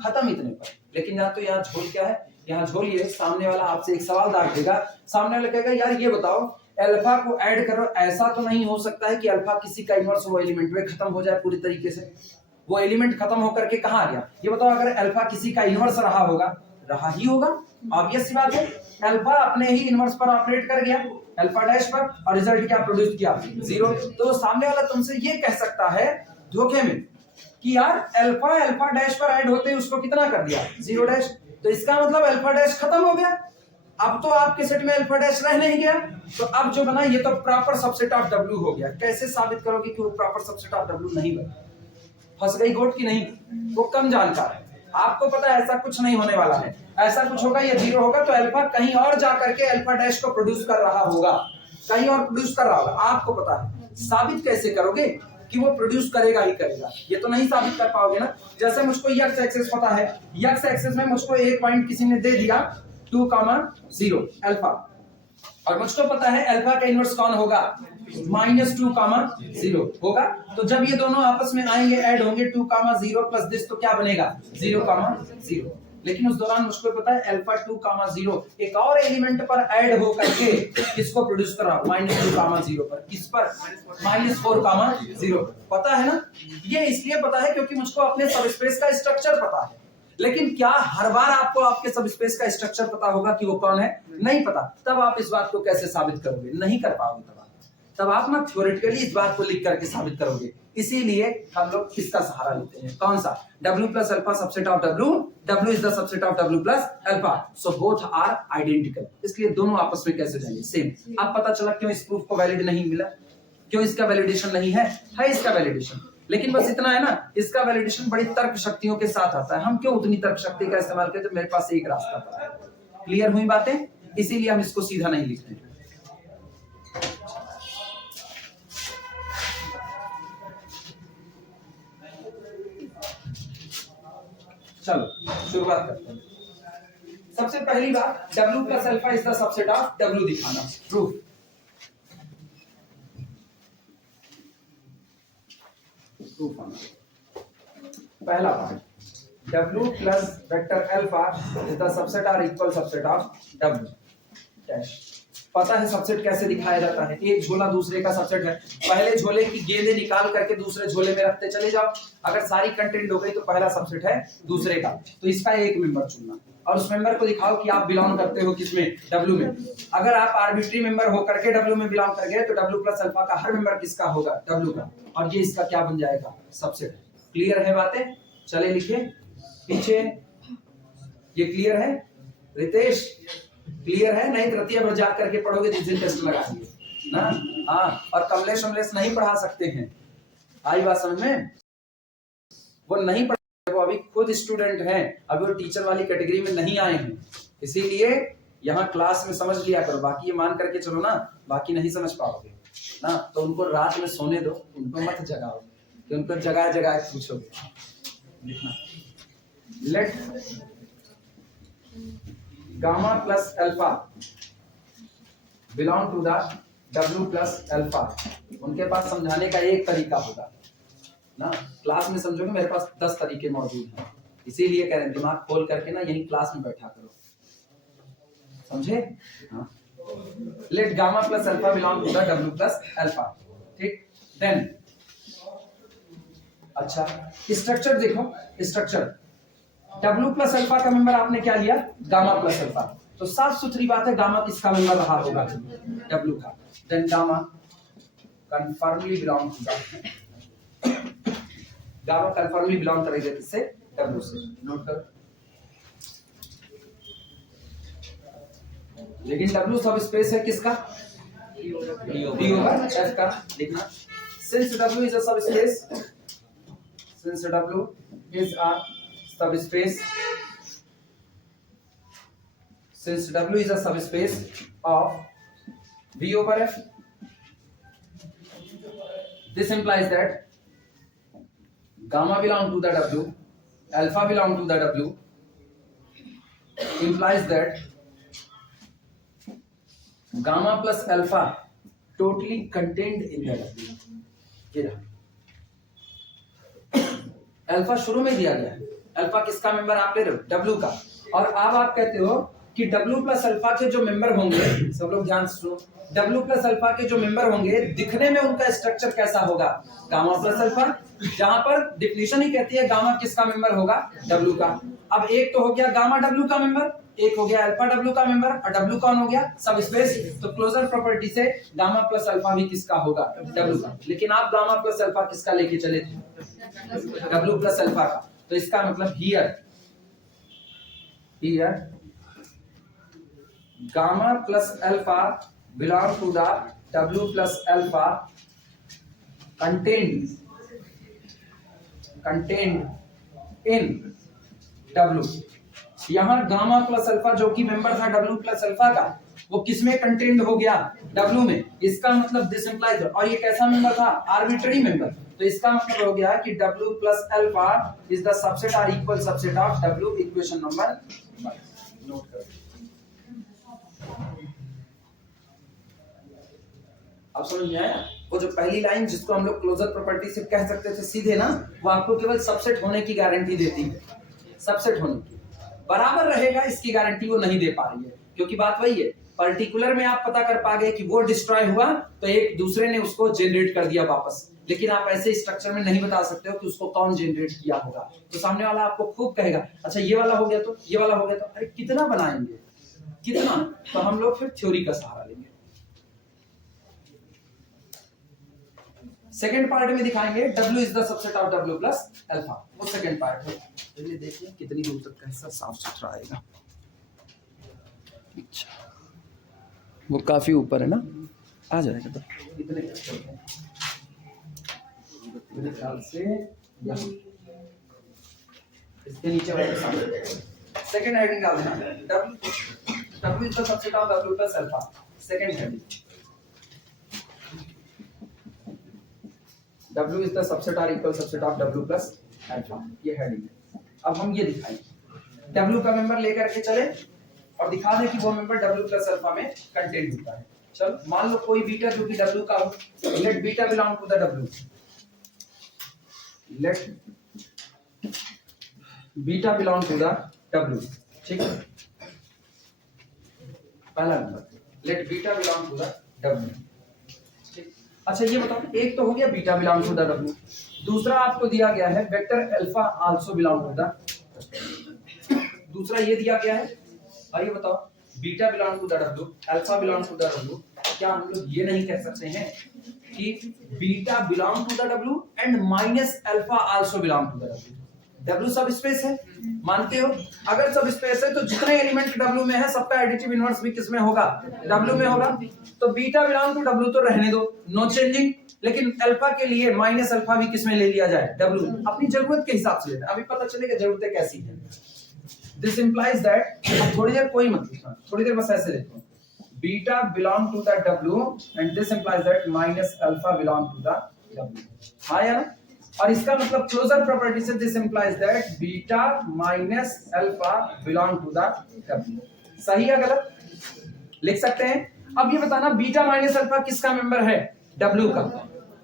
खत्म इतने पर। लेकिन यहाँ तो यहाँ झोल क्या है? यहाँ झोल ये सामने वाला आपसे एक सवाल दाग देगा, सामने वाला कहेगा यार ये बताओ अल्फा को ऐड करो, ऐसा तो नहीं हो सकता है कि अल्फा किसी का इनवर्स वो एलिमेंट में खत्म हो जाए पूरी तरीके से? वो एलिमेंट खत्म होकर के कहाँ आ गया? ये बताओ, अगर अल्फा किसी का इनवर्स रहा होगा, रहा ही होगा, ऑब्वियस सी बात है। अल्फा अपने ही इनवर्स पर ऑपरेट कर गया, अल्फा डैश पर, और रिजल्ट क्या प्रोड्यूस किया? 0। तो सामने वाला तुमसे ये कह सकता है धोखे में कि यार अल्फा डैश पर ऐड होते ही उसको कितना कर दिया? 0 डैश। तो इसका मतलब अल्फा डैश खत्म हो गया, अब तो आपके सेट में अल्फा डैश रह नहीं गया। तो अब जो बना ये तो प्रॉपर सबसेट ऑफ W हो गया। कैसे साबित करोगे कि वो प्रॉपर सबसेट ऑफ W नहीं बना? फंस गई गोट की नहीं? वो कम जानकार है, आपको पता है ऐसा कुछ नहीं होने वाला है। ऐसा कुछ होगा, ये 0 होगा तो अल्फा कहीं और जा करके अल्फा डैश को प्रोड्यूस कर रहा होगा, कहीं और प्रोड्यूस कर रहा होगा, आपको पता है। साबित कैसे करोगे कि वो प्रोड्यूस करेगा ही करेगा? ये तो नहीं साबित कर पाओगे ना। जैसे मुझको x एक्सिस पता है, x एक्सिस में मुझको एक पॉइंट किसी ने दे दिया 2,0 अल्फा, और मुझको पता है अल्फा का इनवर्स कौन होगा, -2, 0 होगा। तो जब ये दोनों आपस में आएंगे, ऐड होंगे 2, 0 प्लस दिस, तो क्या बनेगा 0, 0। लेकिन उस दौरान मुझको पता है अल्फा 2, 0 एक और एलिमेंट पर ऐड हो करके किसको प्रोड्यूस कर रहा हूं, -2, 0 पर। किस पर, -4, 0। पता है ना, ये इसलिए पता है क्योंकि मुझको अपने सबस्पेस का स्ट्रक्चर पता है। लेकिन क्या हर बार आपको आपके सबस्पेस का स्ट्रक्चर पता होगा कि वो कौन है, नहीं पता। तब आप इस बात को कैसे साबित करोगे, नहीं कर पाओगे। तब आप ना थ्योरेटिकली इस बात को लिख करके साबित करोगे। इसीलिए हम लोग किसका सहारा लेते हैं, कौन सा, W plus alpha subset of W, W is the subset of W plus alpha, so both are identical. इसलिए दोनों आपस में कैसे जाएंगे, सेम। अब पता चला क्यों इस प्रूफ को वैलिड नहीं मिला, क्यों इसका वैलिडेशन नहीं है इसका वैलिडेशन। लेकिन बस इतना है ना, इसका वैलिडेशन बड़ी तर्क शक्तियों के साथ आता है। हम क्यों उतनी तर्क शक्ति का इस्तेमाल करते, जब मेरे पास एक रास्ता पड़ा है। क्लियर हुई बातें, इसीलिए हम इसको सीधा नहीं लिखते। चलो शुरुआत करते हैं। सबसे पहली बात, W plus alpha is the subset of W दिखाना, प्रूफ। पहला part, W plus vector alpha is the subset और equal subset of W dash. पता है सबसेट कैसे दिखाया जाता है, एक झोला दूसरे का सबसेट है। पहले झोले की गेंदें निकाल करके दूसरे झोले में रखते चले जाओ, अगर सारी कंटेंट हो गई तो पहला सबसेट है दूसरे का, तो इसका एक मेंबर चुनना और उस मेंबर को दिखाओ कि आप बिलोंग करते हो किसमें, W में। अगर आप आर्बिट्री मेंबर हो करके W में बिलोंग कर गए तो W प्लस अल्फा का हर मेंबर किसका होगा, W का, और ये इसका क्या बन जाएगा, सबसेट। क्लियर है बातें, चले लिखिए पीछे। ये क्लियर है रितेश, क्लियर है, नहीं तृतीय भर जा करके पढ़ोगे जिस दिन टेस्ट लगाएंगे ना। हाँ, और कमलेश नहीं पढ़ा सकते हैं, आई बात समझ में, वो नहीं पढ़ा, वो अभी खुद स्टूडेंट हैं, अभी वो टीचर वाली कैटेगरी में नहीं आए हैं। इसीलिए यहाँ क्लास में समझ लिया करो, बाकी ये मान करके चलो ना, बाकी नहीं समझ पाओगे ना। तो उनको रात में सोने दो, उनको मत जगाओ कि उनको जगाए जगाए पूछोगे। Let gamma plus alpha belong to the W plus alpha. उनके पास समझाने का एक तरीका होगा ना, क्लास में समझोगे, मेरे पास 10 तरीके मौजूद हैं। इसीलिए कह रहे हैं दिमाग खोल करके ना यही क्लास में बैठा करो, समझे। हाँ, let gamma plus alpha belong to the W plus alpha, ठीक। देन अच्छा स्ट्रक्चर देखो, स्ट्रक्चर W प्लस अल्फा का मेंबर आपने क्या लिया, गामा प्लस अल्फा, तो साफ सुथरी बात है गामा किसका मेंबर रहा होगा, W का। Then gamma confirmly belong to the, gamma confirmly belong करेगा किससे, W से, नोट कर। लेकिन W सब स्पेस है किसका, B होगा, F का लिखना। सिंस W इज अ सब space, since W is a subspace, since W is a subspace of V over F, this implies that gamma belong to the W, alpha belong to the W, implies that gamma plus alpha totally contained in the W। ये alpha शुरू में दिया गया है, alpha किसका member आप ले रहे हो, W का। और अब आप कहते हो कि W प्लस अल्फा के जो मेंबर होंगे, सब लोग ध्यान से सुनो, W प्लस अल्फा के जो मेंबर होंगे दिखने में उनका स्ट्रक्चर कैसा होगा, गामा प्लस अल्फा, जहां पर डिफिनेशन ही कहती है गामा किसका मेंबर होगा, W का। अब एक तो हो गया गामा W का मेंबर, एक हो गया अल्फा W का मेंबर, और W कौन हो गया, सब स्पेस। तो क्लोजर प्रॉपर्टी से गामा प्लस अल्फा भी किसका होगा, W का। लेकिन आप गामा प्लस अल्फा किसका लेके चले थे, W प्लस अल्फा का। तो इसका मतलब here gamma plus alpha belong to the W plus alpha contained in W। यहां गामा प्लस अल्फा जो कि मेंबर था W प्लस अल्फा का, वो किसमें कंटेन्ड हो गया, W में। इसका मतलब दिस इंप्लाइज, और ये कैसा मेंबर था, आर्बिट्ररी मेंबर। तो इसका मतलब हो गया कि W plus alpha is the subset और equal subset of W। Equation number 1 note करो। अब समझ में आया? वो जो पहली लाइन जिसको हम लोग क्लोजर प्रॉपर्टी से कह सकते थे सीधे ना, वो आपको केवल सबसेट होने की गारंटी देती है, सबसेट होने की। बराबर रहेगा इसकी गारंटी वो नहीं दे पा रही है, क्योंकि बात वही है, पर्टिकुलर में आप पता कर पा गए कि वो डिस्ट्रॉय हुआ तो एक दूसरे ने उसको जनरेट कर दिया वापस, लेकिन आप ऐसे स्ट्रक्चर में नहीं बता सकते हो कि उसको कौन जनरेट किया होगा। तो सामने वाला आपको खूब कहेगा अच्छा ये वाला हो गया तो ये वाला हो गया तो, अरे कितना बनाएंगे, कितना? तो हम लोग फिर थ्योरी का सहारा लेंगे। सेकेंड पार्ट में दिखाएंगे W is the subset of W plus alpha, वो सेकेंड पार्ट है। पहले देखिए कितनी दूर तक कैसा साफ सुथरा आएगा। अच्छा वो काफी ऊपर है ना, आ जाएगा तो इतने मेरे ख्याल से यहाँ इसके नीचे वाले सामने सेकेंड हेडिंग डाल देना, W is the subset of W plus alpha, second heading. W is the subset or equal subset of W plus alpha, ये हेडिंग है। अब हम ये दिखाएंगे W का मेंबर लेकर के चले और दिखा दें कि वो मेंबर W plus अल्फा में कंटेंट होता है। चलो मान लो कोई बीटा जो कि W का हो, let beta belong to the W, let beta belong to the W, ठीक है, पहला number let beta belong to the W। अच्छा ये बताओ, एक तो हो गया beta belong to the W, दूसरा आपको दिया गया है vector alpha also belong to the, दूसरा ये दिया गया है। आइए बताओ beta belong to the W, alpha belong to the W, क्या हम लोग ये नहीं कह सकते हैं कि beta belong to the W and minus alpha also belong to the W? W subspace है, मानते हो? अगर सब स्पेस है तो जितने एलिमेंट W में है सबका एडिटिव इनवर्स भी किसमें होगा? W में होगा। तो बीटा बिलोंग टू W तो रहने दो, नो चेंजिंग, लेकिन अल्फा के लिए माइनस अल्फा भी किसमें ले लिया जाए? W, अपनी जरूरत के हिसाब से लेना, अभी पता चलेगा जरूरतें कैसी हैं। दिस इंप्लाइज दैट, अब थोड़ी देर कोई मत लिखना, थोड़ी देर बस ऐसे देखो, beta belong to the W and this implies that minus alpha belong to the W। हाँ या ना? और इसका मतलब क्लोजर प्रॉपर्टी से this implies that beta minus alpha belong to the W। सही या गलत? लिख सकते हैं। अब ये बताना बीटा माइनस अल्फा किसका मेंबर है? W का,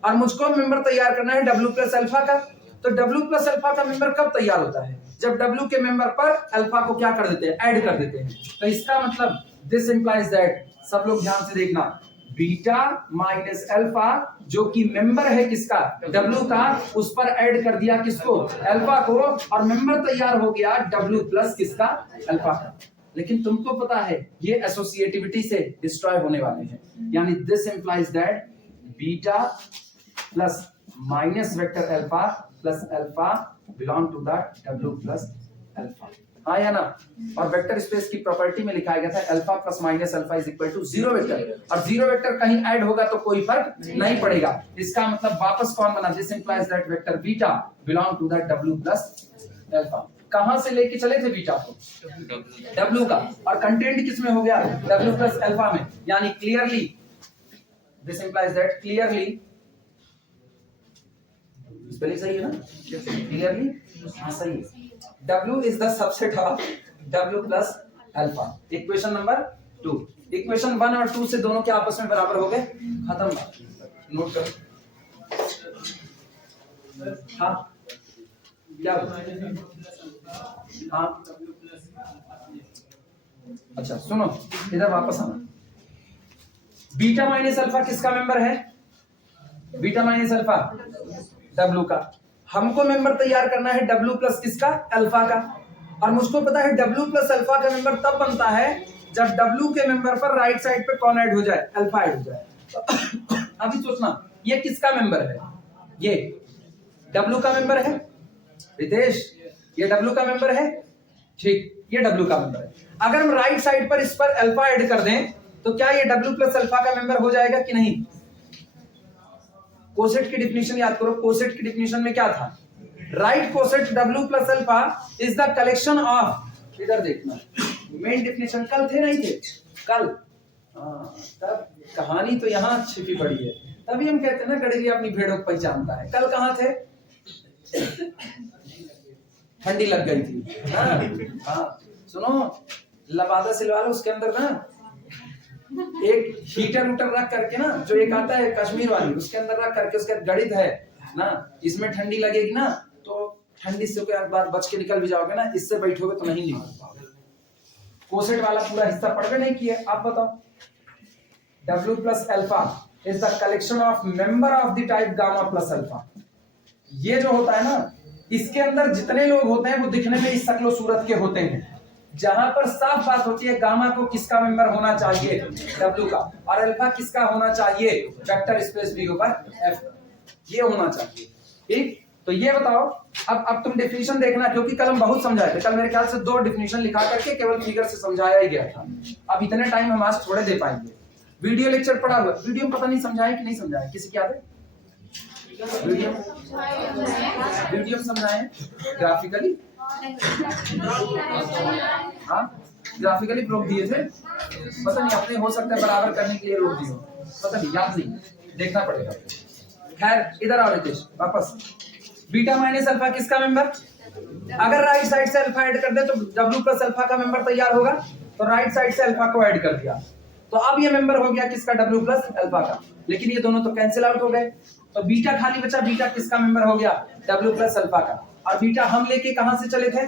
और मुझको मेंबर तैयार करना है W प्लस अल्फा का। तो W प्लस अल्फा का मेंबर कब तैयार होता है? जब W के मेंबर पर अल्फा को क्या कर देते हैं? ऐड कर देते हैं। तो इसका मतलब दिस इंप्लाइज दैट, सब लोग ध्यान से देखना, बीटा माइनस अल्फा जो कि मेंबर है किसका? W का, उस पर ऐड कर दिया किसको? अल्फा को, और मेंबर तैयार हो गया W प्लस किसका? अल्फा का। लेकिन तुमको पता है ये एसोसिएटिविटी से डिस्ट्रॉय होने वाले हैं, यानी this implies that beta plus minus vector alpha plus alpha belong to the W plus alpha. हाँ या ना? और वेक्टर स्पेस की प्रॉपर्टी में लिखा गया था alpha plus minus alpha is equal to zero vector, और जीरो वेक्टर कहीं ऐड होगा तो कोई फर्क नहीं पड़ेगा। इसका मतलब वापस कौन बना? This implies that vector beta belong to the W plus alpha. कहां से लेके चले थे बीटा को? W का, और कंटेंट किसमें हो गया? W प्लस अल्फा में, यानी clearly this implies that clearly, spelling सही है ना? क्लियरली, हाँ सही है। W is the subset of W plus alpha। Equation number 2, equation 1 और 2 से दोनों के आपस में बराबर हो गए, खत्म बात। नोट करो। हाँ क्या? हाँ अच्छा सुनो, इधर वापस आना। बीटा माइनस अल्फा किसका मेंबर है? बीटा माइनस अल्फा W का। हमको मेंबर तैयार करना है W प्लस किसका? अल्फा का, और मुझको पता है W प्लस अल्फा का मेंबर तब बनता है जब W के मेंबर पर राइट साइड पे कौन ऐड हो जाए? अल्फा ऐड हो जाए। अभी सोचना ये किसका मेंबर है? ये W का मेंबर है रितेश, ये W का मेंबर है, ठीक, ये W का मेंबर है। अगर हम राइट साइड पर इस पर अल्फा ऐड कर दें तो क्या ये W प्लस अल्फा का मेंबर हो जाएगा कि नहीं? कोसेट की डिफिनेशन याद करो, कोसेट की डिफिनेशन में क्या था? Right coset W plus alpha is the collection of, इधर देखना, मेन डिफिनेशन कल थे नहीं थे? कल, तब कहानी तो यहाँ छिपी पड़ी है, तभी हम कहते हैं ना गड़ेरिया अपनी भेड़ों को पहचानता है। कल कहाँ थे? ठंडी लग गई थी। हाँ सुनो, लबादा सिलवा लो, उसके अंदर ना एक हीटर उटर रख करके ना, जो एक आता है कश्मीर वाली, उसके अंदर रख करके, उसका गणित है ना, इसमें ठंडी लगेगी ना तो ठंडी से के बाद बच के निकल भी जाओगे ना, इससे बैठोगे तो नहीं निकल पाओगे। कोसेट वाला पूरा हिस्सा पढ़ नहीं किए, आप बताओ। W plus alpha is the collection of member of the type gamma plus alpha। ये जो होता है ना, इसके अंदर जितने लोग होते हैं वो दिखने में इस शक्लो सूरत के होते हैं। जहां पर साफ बात होती है गामा को किसका मेंबर होना चाहिए, W का, और अल्फा किसका होना चाहिए, vector space V over F, ये होना चाहिए। ठीक, तो ये बताओ। अब तुम डेफिनेशन देखना, क्योंकि कल हम बहुत समझाए थे। कल मेरे ख्याल से 2 डेफिनेशन लिखा करके केवल फिगर से समझाया ही गया था। अब इतने टाइम हम आज थोड़े दे पाएंगे। वीडियो लेक्चर पढ़ा हुआ, वीडियो में पता नहीं समझाए कि नहीं समझाए, किसी की याद है? वीडियो में समझाए ग्राफिकली, हाँ ग्राफिकली प्रूफ दिए थे, पता नहीं अपने हो सकता है बराबर करने के लिए रोक दिए, पता नहीं, याद नहीं, देखना पड़ेगा। खैर इधर आओ रितेश वापस। बीटा माइनस अल्फा किसका मेंबर? अगर राइट साइड से अल्फा ऐड कर दे तो W प्लस अल्फा का मेंबर तैयार होगा, तो राइट साइड से अल्फा को ऐड कर दिया, तो अब ये मेंबर हो गया किसका, W प्लस अल्फा का। लेकिन ये दोनों तो कैंसिल आउट हो गए, तो बीटा खाली बचा, बीटा किसका मेंबर हो गया, W प्लस अल्फा का। और बीटा हम लेके कहां से चले थे,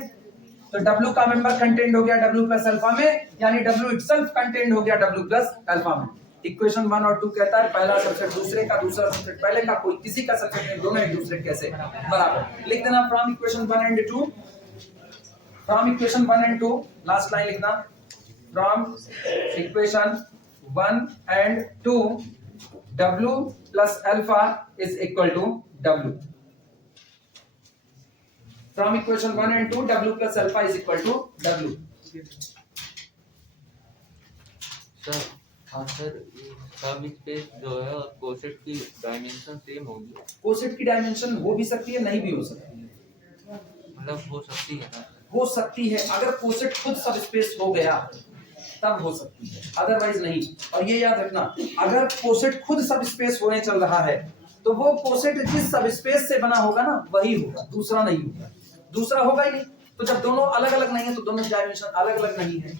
तो W का मेंबर कंटेंट हो गया W प्लस अल्फा में, यानी W इटसेल्फ कंटेंट हो गया W प्लस अल्फा में। इक्वेशन 1 और 2 कहता है पहला सबसेट दूसरे का, दूसरा सबसेट पहले का, कोई किसी का सबसेट नहीं, दोनों एक दूसरे कैसे बराबर। लिख देना from equation 1 and 2, from equation 1 and 2, last line लिखना, from equation 1 and 2 W plus alpha is equal to W। From equation 1 and 2 W plus alpha is equal to W। Sir हाँ सर, सब स्पेस जो है और coset की dimension same होगी। Coset की dimension हो भी सकती है, नहीं भी हो सकती है, मतलब हो सकती है ना, हो सकती है। अगर कोसेट खुद सब स्पेस हो गया तब हो सकती है, अदरवाइज नहीं। और ये याद रखना, अगर कोसेट खुद सब स्पेस होने चल रहा है तो वो कोसेट जिस सब स्पेस से बना होगा ना वही होगा, दूसरा नहीं होगा, दूसरा होगा ही नहीं। तो जब दोनों अलग अलग नहीं है तो दोनों डायमेंशन अलग अलग नहीं है।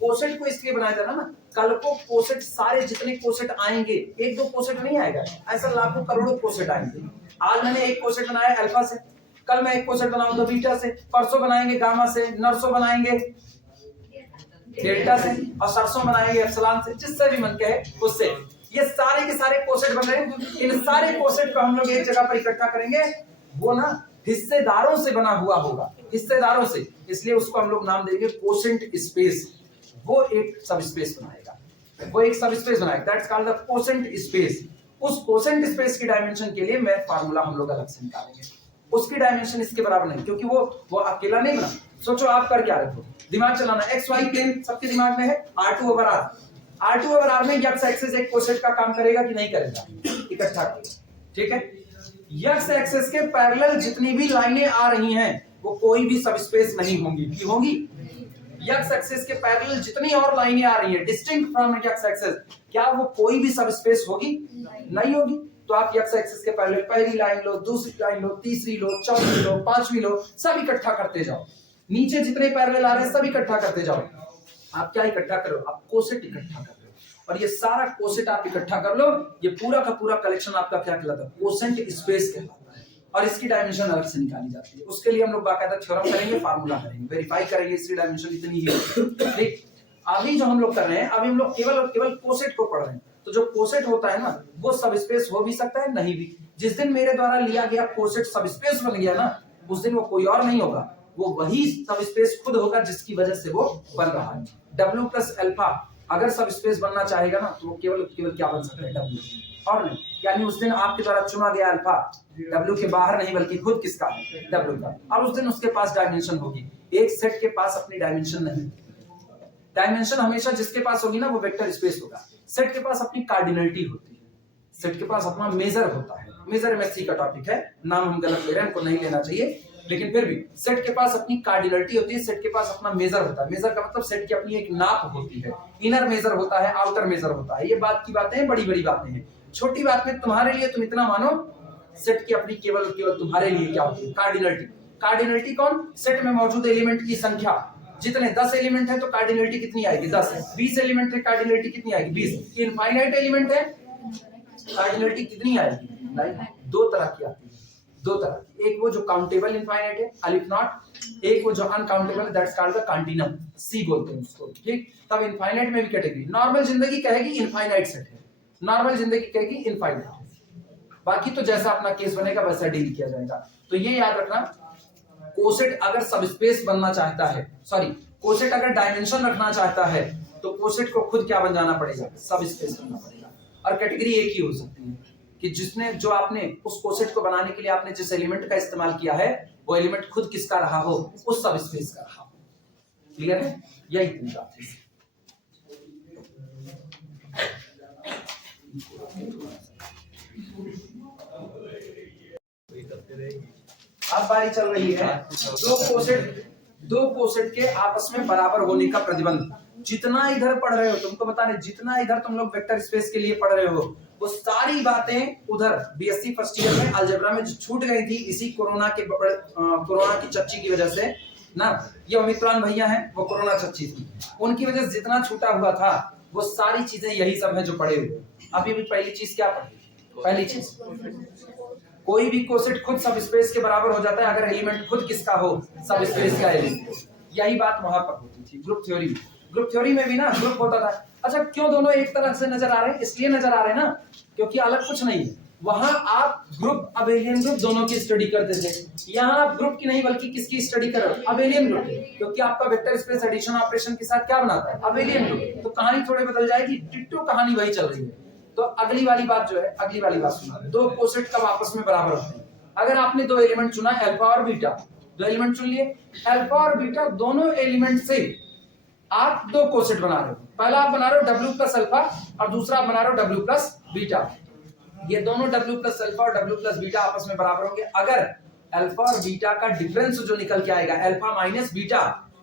कोसेट को इसलिए बनाया जाता है ना, कल को कोसेट सारे जितने कोसेट आएंगे, एक दो कोसेट नहीं आएगा, ऐसा लाखों करोड़ों कोसेट आएंगे। आज मैंने एक कोसेट बनाया अल्फा से, कल मैं एक कोसेट बनाऊंगा बीटा से, परसों बनाएंगे गामा से, नरसों बनाएंगे डेल्टा से, और सरसों बनाएंगे एप्सिलॉन से, जिससे भी मन कहे उससे। ये सारे के सारे कोसेट बन रहे हैं। इन सारे कोसेट को हम लोग एक जगह पर इकट्ठा करेंगे, वो ना हिस्सेदारों से बना हुआ होगा, हिस्सेदारों से, इसलिए उसको हम लोग नाम देंगे कोसेंट स्पेस। वो एक सब स्पेस बनाएगा, वो एक सब स्पेस बनाएगा, that's called the quotient space. उस कोसेंट स्पेस की डायमेंशन के लिए मैं फार्मूला हम लोग अलग से निकालेंगे, उसकी डायमेंशन इसके बराबर नहीं, क्योंकि वो अकेला नहीं बना। सोचो आप कर क्या रहे हो, दिमाग चलाना, एक्स वाई प्लेन सबके दिमाग में है, R2 over R, R2 over R में एक्स एक्सिस एक कोसेट का काम करेगा कि नहीं करेगा, इकट्ठा करेगा, ठीक है। एक्स एक्सिस के पैरेलल जितनी भी लाइनें आ रही हैं वो कोई भी सबस्पेस नहीं होंगी, की होंगी। एक्स एक्सिस के पैरेलल जितनी और लाइनें आ रही हैं डिस्टिंक्ट फ्रॉम एक्स एक्सिस, क्या वो कोई भी सबस्पेस होगी, नहीं होगी। तो आप एक्स एक्सिस के पैरेलल पहली लाइन लो, दूसरी लाइन लो, तीसरी लो, चौथी लो, पांचवी लो, सब इकट्ठा करते जाओ। नीचे जितने पैरेलल आ रहे हैं सब इकट्ठा करते जाओ। आप क्या इकट्ठा करो, आप कोसेट इकट्ठा कर लो, और ये सारा कोसेट आप इकट्ठा कर लो, ये पूरा का पूरा कलेक्शन आपका क्या कहलाता है, कोसेंट स्पेस कहलाता है। और इसकी डायमेंशन अलग से निकाली जाती है, उसके लिए हम लोग बाकायदा थ्योरम करेंगे, फार्मूला करेंगे, वेरीफाई करेंगे इसकी डायमेंशन इतनी ही है। ठीक, अभी जो हम लोग कर रहे हैं, अभी हम लोग केवल कोसेट को पढ़ रहे हैं। तो जो कोसेट होता है ना वो सब स्पेस हो भी सकता है, नहीं भी। जिस दिन मेरे द्वारा लिया गया कोसेट सब स्पेस बन गया ना, उस दिन वो कोई और नहीं होगा, वो वही सब स्पेस खुद होगा जिसकी वजह से वो बन रहा है। W प्लस अल्फा अगर सब स्पेस बनना चाहेगा ना तो वो केवल क्या बन सकता है, W, और नहीं। यानी उस दिन आपके द्वारा चुना गया अल्फा W के बाहर नहीं बल्कि खुद किसका, W का, और उस दिन उसके पास डायमेंशन होगी। एक सेट के पास अपनी डायमेंशन नहीं, डायमेंशन हमेशा जिसके पास होगी ना वो वेक्टर स्पेस होगा। सेट के पास अपनी कार्डिनलिटी होती है, सेट के पास अपना मेजर होता है। मेजर MSc का टॉपिक है, नाम हम गलत ले रहे हैं, हमको नहीं लेना चाहिए, लेकिन फिर भी सेट के पास अपनी कार्डिनलिटी होती है, सेट के पास अपना मेजर होता है। मेजर का मतलब सेट की अपनी एक नाप होती है, इनर मेजर होता है, आउटर मेजर होता है। ये बात की बातें हैं, बड़ी बड़ी बातें हैं। छोटी बात में तुम्हारे लिए तुम इतना मानो, सेट की अपनी केवल तुम्हारे लिए क्या होती है, कार्डिनलिटी। कार्डिनलिटी कौन, सेट में मौजूद एलिमेंट की संख्या, जितने 10 एलिमेंट है तो कार्डिनलिटी कितनी आएगी 10, 20 एलिमेंट है कार्डिनलिटी कितनी आएगी 20, इनफाइनाइट एलिमेंट है कार्डिनलिटी कितनी आएगी, दो तरह की आती है, दो तरह की, एक वो जो काउंटेबल इनफाइनाइट है अलिफ नॉट, एक वो जो uncountable that's called the continuum, C बोलते हैं उसको, ठीक। तब इनफाइनाइट में भी कैटेगरी, नॉर्मल जिंदगी कहेगी इनफाइनाइट सेट है, नॉर्मल जिंदगी कहेगी इनफाइनाइट, बाकी तो जैसा अपना केस बनेगा वैसा डील किया जाएगा। तो ये याद रखना, कोसेट अगर सबस्पेस बनना चाहता है, सॉरी कोसेट अगर डायमेंशन रखना चाहता है तो कोसेट को खुद क्या बन जाना पड़ेगा, सबस्पेस बनना पड़ेगा। और कैटेगरी एक ही हो सकती है कि जिसने जो आपने उस कोसेट को बनाने के लिए आपने जिस एलिमेंट का इस्तेमाल किया है वो एलिमेंट खुद किसका रहा हो, उस सबस्पेस का रहा हो। क्लियर है, यही पूरी बात है। अब बारी चल रही है दो कोसेट के आपस में बराबर होने का प्रतिबंध। जितना इधर पढ़ रहे हो, तुमको बता रहे, जितना इधर तुम लोग वेक्टर स्पेस के लिए पढ़ रहे हो वो सारी बातें उधर बीएससी फर्स्ट ईयर में अलजेब्रा में जो छूट गई थी इसी कोरोना की चच्ची की वजह से ना, ये अमित्रान भैया हैं, वो कोरोना चच्ची थी, उनकी वजह से जितना छूटा हुआ था वो सारी चीजें यही सब है जो पढ़े हुए। अभी भी पहली चीज क्या पढ़ी, पहली चीज कोई भी कोसेट खुद सबस्पेस के बराबर हो जाता है अगर एलिमेंट खुद किसका हो, सबस्पेस का एलिमेंट। यही बात वहां पर होती थी ग्रुप थ्योरी में। ग्रुप थ्योरी में भी ना ग्रुप होता था। अच्छा क्यों दोनों एक तरह से नजर आ रहे हैं, इसलिए नजर आ रहे हैं ना क्योंकि अलग कुछ नहीं है। वहां आप ग्रुप अबेलियन ग्रुप दोनों की स्टडी करते थे, यहाँ आप ग्रुप की नहीं बल्कि किसकी स्टडी कर रहे हो, अबेलियन ग्रुप, क्योंकि आपका वेक्टर स्पेस एडिशन ऑपरेशन के साथ क्या बनाता है, अबेलियन ग्रुप। तो कहानी थोड़ी बदल जाएगी, डिट्टो कहानी वही चल रही है। तो अगली वाली बात जो है, अगली वाली बात सुना, दो कोसेट कब आपस में बराबर होते हैं, अगर आपने दो एलिमेंट चुना अल्फा और बीटा, दो एलिमेंट चुन लिए, अल्फा और बीटा दोनों एलिमेंट से आप दो कोसेट बना रहे हो। पहला आप बना रहे हो W प्लस अल्फा और दूसरा आप बना रहे हो W प्लस बीटा। ये दोनों W प्लस अल्फा और W प्लस बीटा आपस में बराबर होंगे अगर अल्फा और बीटा का डिफरेंस जो निकल के आएगा अल्फा माइनस बीटा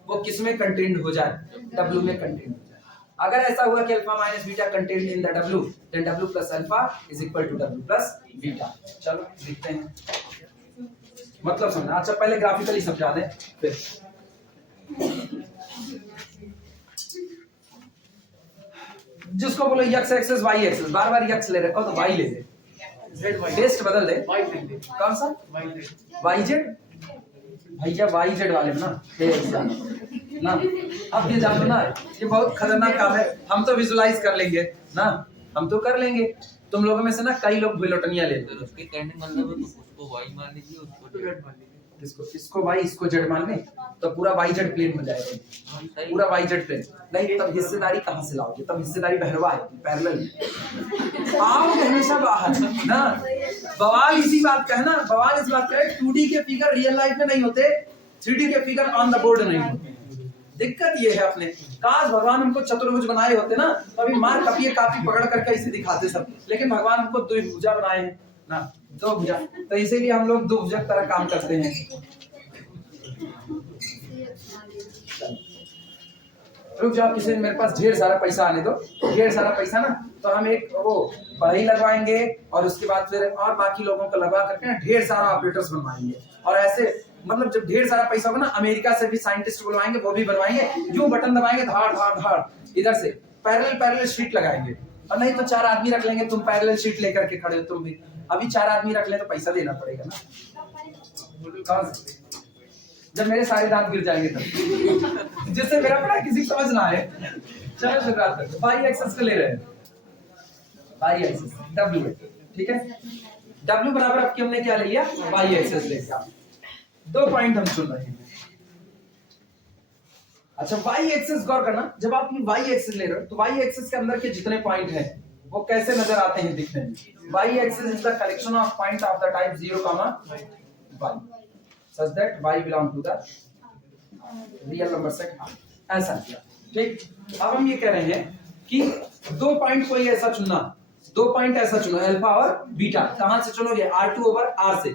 वो किस में कंटेन्ड हो जाए, W में कंटेन्ड हो जाए। अगर ऐसा हुआ कि alpha minus beta contained in the W, then W plus alpha is equal to W plus beta. चलो देखते हैं, मतलब समझना। अच्छा पहले ग्राफिकली समझा दें फिर। जिसको बोलो x एक्सिस y एक्सिस, बार बार x ले रखो तो y ले ले, टेस्ट बदल दे, कौन सा yz, भैया yz वाले में ना अब ये जानो ना, ये बहुत खतरनाक काम है। हम तो विजुलाइज कर लेंगे ना, हम तो कर लेंगे, तुम लोगों में से ना कई लोग भुलटनिया लेते हैं। उसके कहने मतलब है तो उसको y मान लीजिए, उसको z मान लीजिए, इसको y इसको z मान ले तो पूरा yz प्लेन हो जाएगा, पूरा yz प्लेन। नहीं तब हिस्सेदारी कहां से लाओगे, तब हिस्सेदारी बहरवा है, पैरेलल आओगे हमेशा बाहर ना। बवाल इसी बात का है ना, बवाल इस बात का है 2D के फिगर रियल लाइफ में नहीं होते, 3D के फिगर ऑन द बोर्ड नहीं होते। दिक्कत ये है अपने, काश भगवान हमको चतुर्भुज बनाए होते ना तो अभी मार कपिए कापी पकड़ करके इसे दिखाते सब, लेकिन भगवान हमको द्विभुजा बनाए हैं ना, दो भुजा, तो इसीलिए हम लोग दो भुजा तरह काम करते हैं। रुक जाओ, किसी मेरे पास ढेर सारा पैसा आने दो, ढेर सारा पैसा ना तो हम एक वो बढ़ई लगवाएंगे और उसके बाद फिर और बाकी लोगों को लगवा करके ना ढेर सारा ऑपरेटर्स बनवाएंगे। और ऐसे मतलब जब ढेर सारा पैसा होगा ना अमेरिका से भी साइंटिस्ट बुलवाएंगे, वो भी बनवाएंगे, यूं बटन दबाएंगे धाड़ धाड़ धाड़, इधर से पैरेलल शीट लगाएंगे। और नहीं तो 4 आदमी रख लेंगे, तुम पैरेलल शीट लेकर के खड़े हो तुम भी, अभी 4 आदमी रख ले तो पैसा देना पड़ेगा ना, जब मेरे सारे दांत गिर जाएंगे तब जिससे मेरा पढ़ा किसी को समझ ना आए। चलो शुरुआत करते हैं, y एक्सिस को ले रहे हैं, y एक्सिस w है, ठीक है, w बराबर अब हमने क्या ले लिया, y एक्सिस ले लिया, दो पॉइंट हम चुन रहे हैं। अच्छा y एक्सिस गौर करना, जब आप ये y एक्सिस ले रहे हो तो y एक्सिस के अंदर के जितने पॉइंट हैं वो कैसे नजर आते हैं दिखने में। y axis is the collection of point of the type 0, y such that y belong to the real number set, ऐसा किया, ठीक। अब हम ये कह रहे हैं कि दो पॉइंट कोई ऐसा चुनना, दो पॉइंट ऐसा चुनो अल्फा और बीटा, कहां से चुनोगे, R2 ओवर R से,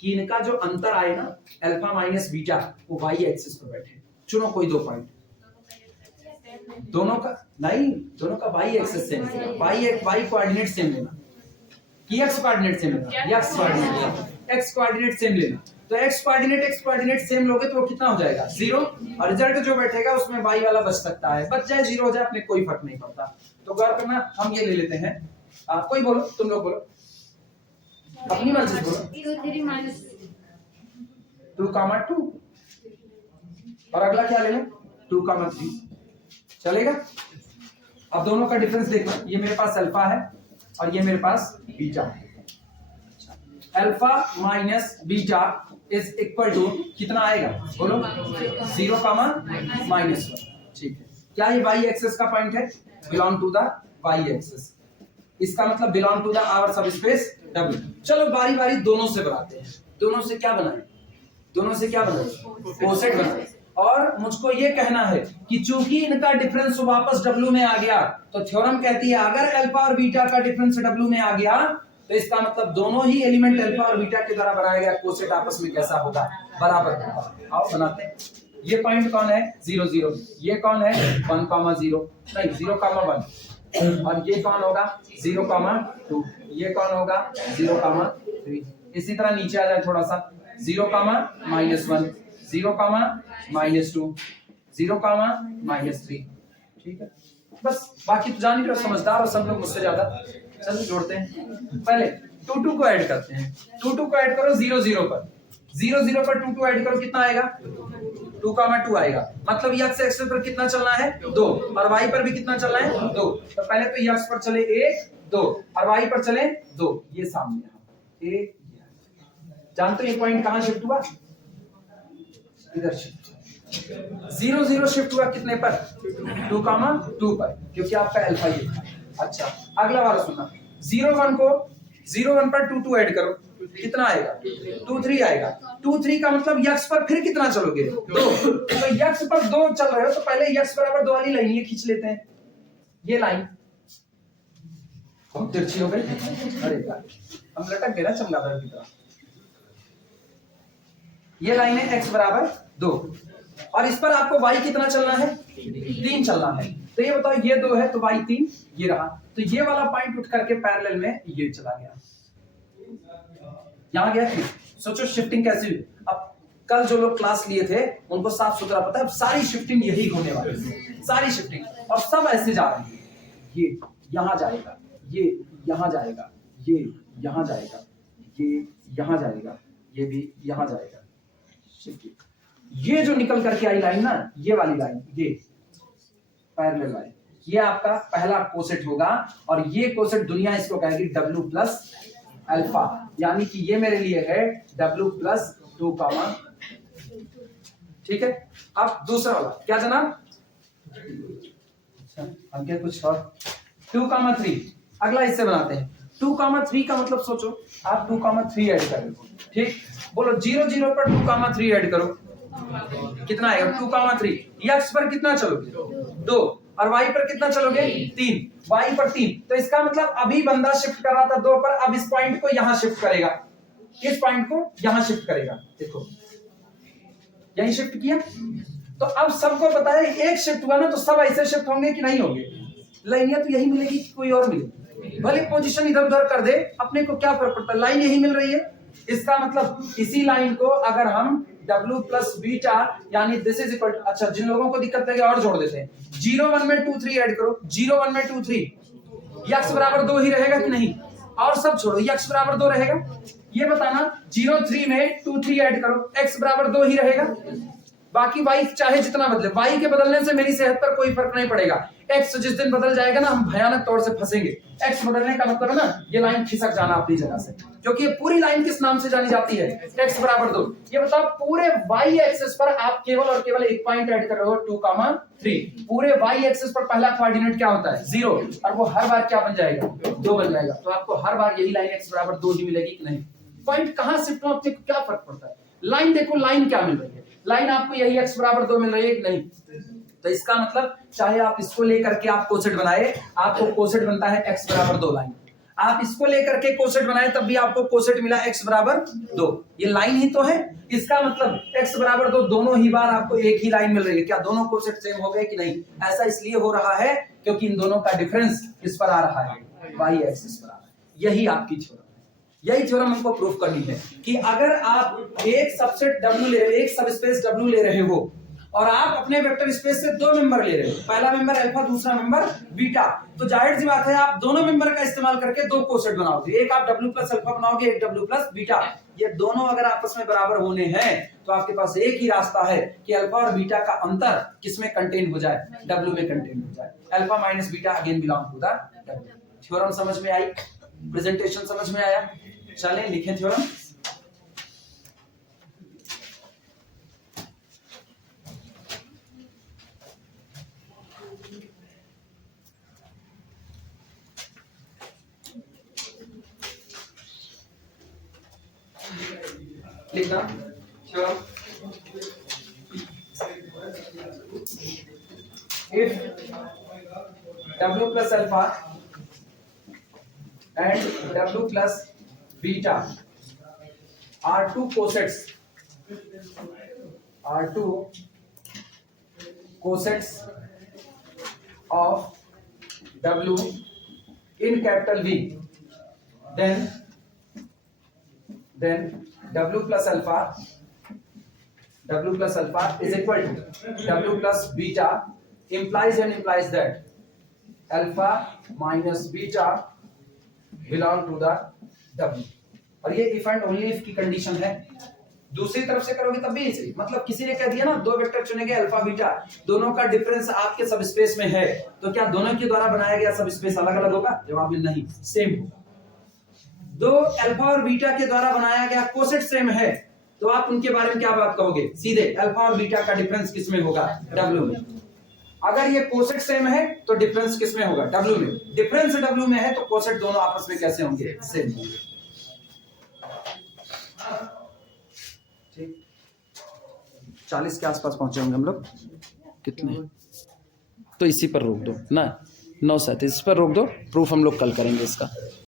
कि इनका जो अंतर आए ना अल्फा माइनस बीटा वो y एक्सिस पर बैठे। चुनो कोई दो पॉइंट, दोनों का नहीं, दोनों का y axis same, y coordinate same लेना कि x कोऑर्डिनेट सेम लेना, x कोऑर्डिनेट सेम लेना। तो एक्स कोऑर्डिनेट सेम लोगे तो वो कितना हो जाएगा 0, और रिजल्ट जो बैठेगा उसमें y वाला बच सकता है, बच जाए 0 हो जाए अपने कोई फर्क नहीं पड़ता। तो गौर करना, हम ये ले लेते हैं, कोई बोलो, तुम लोग बोलो, अपनी मर्जी से बोलो। 2, 2 और अगला क्या ले लें 2, 3 चलेगा। अब दोनों का डिफरेंस देखना, ये मेरे पास अल्फा है और ये मेरे पास बीटा है। Alpha minus beta is equal to कितना आएगा बोलो 0, -1। ठीक है, क्या ये y एक्सिस का पॉइंट है, belong to the y axis, इसका मतलब belong to the our subspace W। चलो बारी बारी दोनों से बनाते हैं, दोनों से क्या बनाए, कोसेट बनाए। और मुझको ये कहना है कि चूंकि इनका डिफरेंस वापस W में आ गया, तो थ्योरम कहती है अगर अल्फा और बीटा का डिफरेंस W में आ गया तो इसका मतलब दोनों ही एलिमेंट अल्फा और बीटा के द्वारा बनाया गया कोसेट आपस में कैसा होगा, बराबर होगा। आओ बनाते हैं। ये पॉइंट कौन है 0, 0, ये कौन है 1, 0 नहीं 0, 1, और ये कौन होगा 0, 2, ये कौन होगा 0, 3। इसी तरह नीचे आ जाए थोड़ा सा 0, -1, 0, -2, 0, -3। ठीक है, बस बाकी तो जान ही रहे हो, समझदार हो सब लोग मुझसे ज्यादा। चलो जोड़ते हैं, पहले 2, 2 को ऐड करते हैं। 2, 2 को ऐड करो 0, 0 पर, 0, 0 पर 2, 2 ऐड करो कितना आएगा 2, 2 आएगा। मतलब x एक्सिस पर कितना चलना है 2, और y पर भी कितना चलना है 2। तो पहले तो x पर चले 1, 2 और y पर चले 2, ये सामने यहाँ 1। जानते हो ये पॉइंट कहां शिफ्ट हुआ, इधर शिफ्ट 0, 0 शिफ्ट हुआ कितने पर 2, 2 पर, क्योंकि आपका अल्फा ये था। अच्छा अगला वाला सुनना, 0, 1 को 0, 1 पर 2, 2 ऐड करो कितना आएगा 2, 3 आएगा। 2, 3 का मतलब x पर फिर कितना चलोगे 2, तो x पर 2 चल रहे हो तो पहले x बराबर 2 वाली लाइन ये खींच लेते हैं। ये लाइन बहुत तिरछी हो गई, अरे यार हम लटक गए ना चमगादड़ की तरह। ये लाइन है x बराबर 2, और इस पर आपको y कितना चलना है 3 चलना है। तो ये बताओ ये 2 है तो y 3 ये रहा, तो ये वाला पॉइंट उठ करके पैरेलल में ये चला गया, यहां गया। सोचो शिफ्टिंग कैसी हुई। अब कल जो लोग क्लास लिए थे उनको साफ सुथरा पता है, अब सारी शिफ्टिंग यही होने वाली है, सारी शिफ्टिंग, और सब ऐसे जा रहे हैं। ये यहां जाएगा, ये यहां जाएगा, ये यहां जाएगा, ये यहां जाएगा, ये भी यहां जाएगा। ये जो निकल करके आई लाइन ना, ये वाली लाइन, ये पैरेलल लाइन, ये आपका पहला कोसेट होगा, और ये कोसेट दुनिया इसको कहेगी W प्लस अल्फा, यानी कि ये मेरे लिए है W प्लस 2, ठीक है। अब दूसरा वाला क्या जनाब, हम क्या कुछ और 2, 3 अगला इससे बनाते हैं। 2, 3 का मतलब सोचो आप 2, 3 ऐड कर दो, ठीक। बोलो 0, 0 पर 2, 3 ऐड करो कितना आएगा 2, 3। x पर कितना चलोगे 2, और y पर कितना चलोगे 3, y पर 3। तो इसका मतलब अभी बंदा शिफ्ट कर रहा था 2 पर, अब इस पॉइंट को यहां शिफ्ट करेगा, इस पॉइंट को यहां शिफ्ट करेगा, देखो यही शिफ्ट किया। तो अब सबको पता है एक शिफ्ट हुआ ना तो सब ऐसे शिफ्ट होंगे कि नहीं होंगे, लाइनियां तो यही मिलेगी कि कोई और मिलेगी, भले पोजीशन इधर उधर कर दे अपने को क्या फर्क पड़ता है, लाइन यही मिल रही है। इसका मतलब इसी लाइन को अगर हम W प्लस बीटा यानी दिस इज इक्वल, अच्छा जिन लोगों को दिक्कत लगे और जोड़ देते हैं, 0, 1 में 2, 3 ऐड करो, 0, 1 में 2, 3, x बराबर 2 ही रहेगा कि नहीं, और सब छोड़ो x बराबर 2 रहेगा। ये बताना 0, 3 में 2, 3 ऐड करो, x बराबर 2 ही रहेगा, बाकी y चाहे जितना बदले, y के बदलने से मेरी सेहत पर कोई फर्क नहीं पड़ेगा। x जिस दिन बदल जाएगा ना हम भयानक तौर से फंसेंगे। x बदलने का मतलब है ना ये लाइन खिसक जाना अपनी जगह से, क्योंकि ये पूरी लाइन किस नाम से जानी जाती है x बराबर 2। ये बताओ पूरे y एक्सिस पर आप केवल और केवल एक पॉइंट ऐड कर रहे हो 2, 3। पूरे y एक्सिस पर पहला कोऑर्डिनेट क्या होता है 0, और वो हर बार क्या बन जाएगा 2 बन जाएगा। तो आपको हर बार यही लाइन x बराबर 2 ही मिलेगी कि नहीं, पॉइंट कहां शिफ्ट हो अपने को क्या फर्क पड़ता है। लाइन देखो लाइन क्या मिल रही है, लाइन आपको यही x बराबर 2 मिल रही है कि नहीं। तो इसका मतलब चाहे आप इसको लेकर के आप कोसेट बनाए, आपको कोसेट बनता है x बराबर 2 लाइन, आप इसको लेकर के कोसेट बनाए तब भी आपको कोसेट मिला x बराबर 2, ये लाइन ही तो है। इसका मतलब x बराबर 2 दोनों ही बार आपको एक ही लाइन मिल रही है। क्या दोनों कोसेट सेम हो गए कि नहीं, ऐसा इसलिए हो रहा है क्योंकि इन दोनों का डिफरेंस किस पर आ रहा है y एक्सिस पर आ रहा है। यही आपकी थ्योरम है, यही थ्योरम हमको प्रूफ करनी है कि अगर आप एक सबसेट W ले रहे हो, एक सब स्पेस W ले रहे हो और आप अपने वेक्टर स्पेस से दो मेंबर ले रहे हो, पहला मेंबर अल्फा, दूसरा मेंबर बीटा, तो जाहिर सी बात है आप दोनों मेंबर का इस्तेमाल करके दो कोसेट बनाओगे, एक आप W प्लस अल्फा बनाओगे, एक W प्लस बीटा। ये दोनों अगर आपस में बराबर होने हैं तो आपके पास एक ही रास्ता है कि अल्फा और बीटा का अंतर किसमें कंटेन हो जाए, W में कंटेन हो जाए। Alpha minus beta again belong to the W। Theorem समझ में आई, प्रेजेंटेशन समझ में आया, चलें लिखें थ्योरम। लिखना theorem, if W plus alpha and W plus beta are two cosets of W in capital V, then W plus alpha is equal to W plus beta, implies that alpha minus beta belong to the W। और ये if and only if की condition है। दूसरी तरफ से करोगे तब भी ऐसे, मतलब किसी ने कह दिया ना दो वेक्टर चुनेंगे अल्फा बीटा, दोनों का डिफरेंस आपके सब स्पेस में है, तो क्या दोनों के द्वारा बनाया गया सब स्पेस अलग अलग होगा? जवाब में नहीं, सेम होगा। दो अल्फा और बीटा के द्वारा बनाया गया कोसेट सेम है, तो आप उनके बारे में क्या बात कहोगे? सीधे अल्फा और बीटा का डिफरेंस किसमें होगा? W में। अगर ये कोसेट सेम है तो डिफरेंस किसमें होगा? W में। डिफरेंस W में है तो कोसेट दोनों आपस में कैसे होंगे? सेम होंगे। ठीक, 40 के आसपास पहुंचे होंगे हम लोग। कितने? तो इसी पर रोक दो ना, 9:37 इस पर रोक दो, प्रूफ हम लोग कल करेंगे इसका।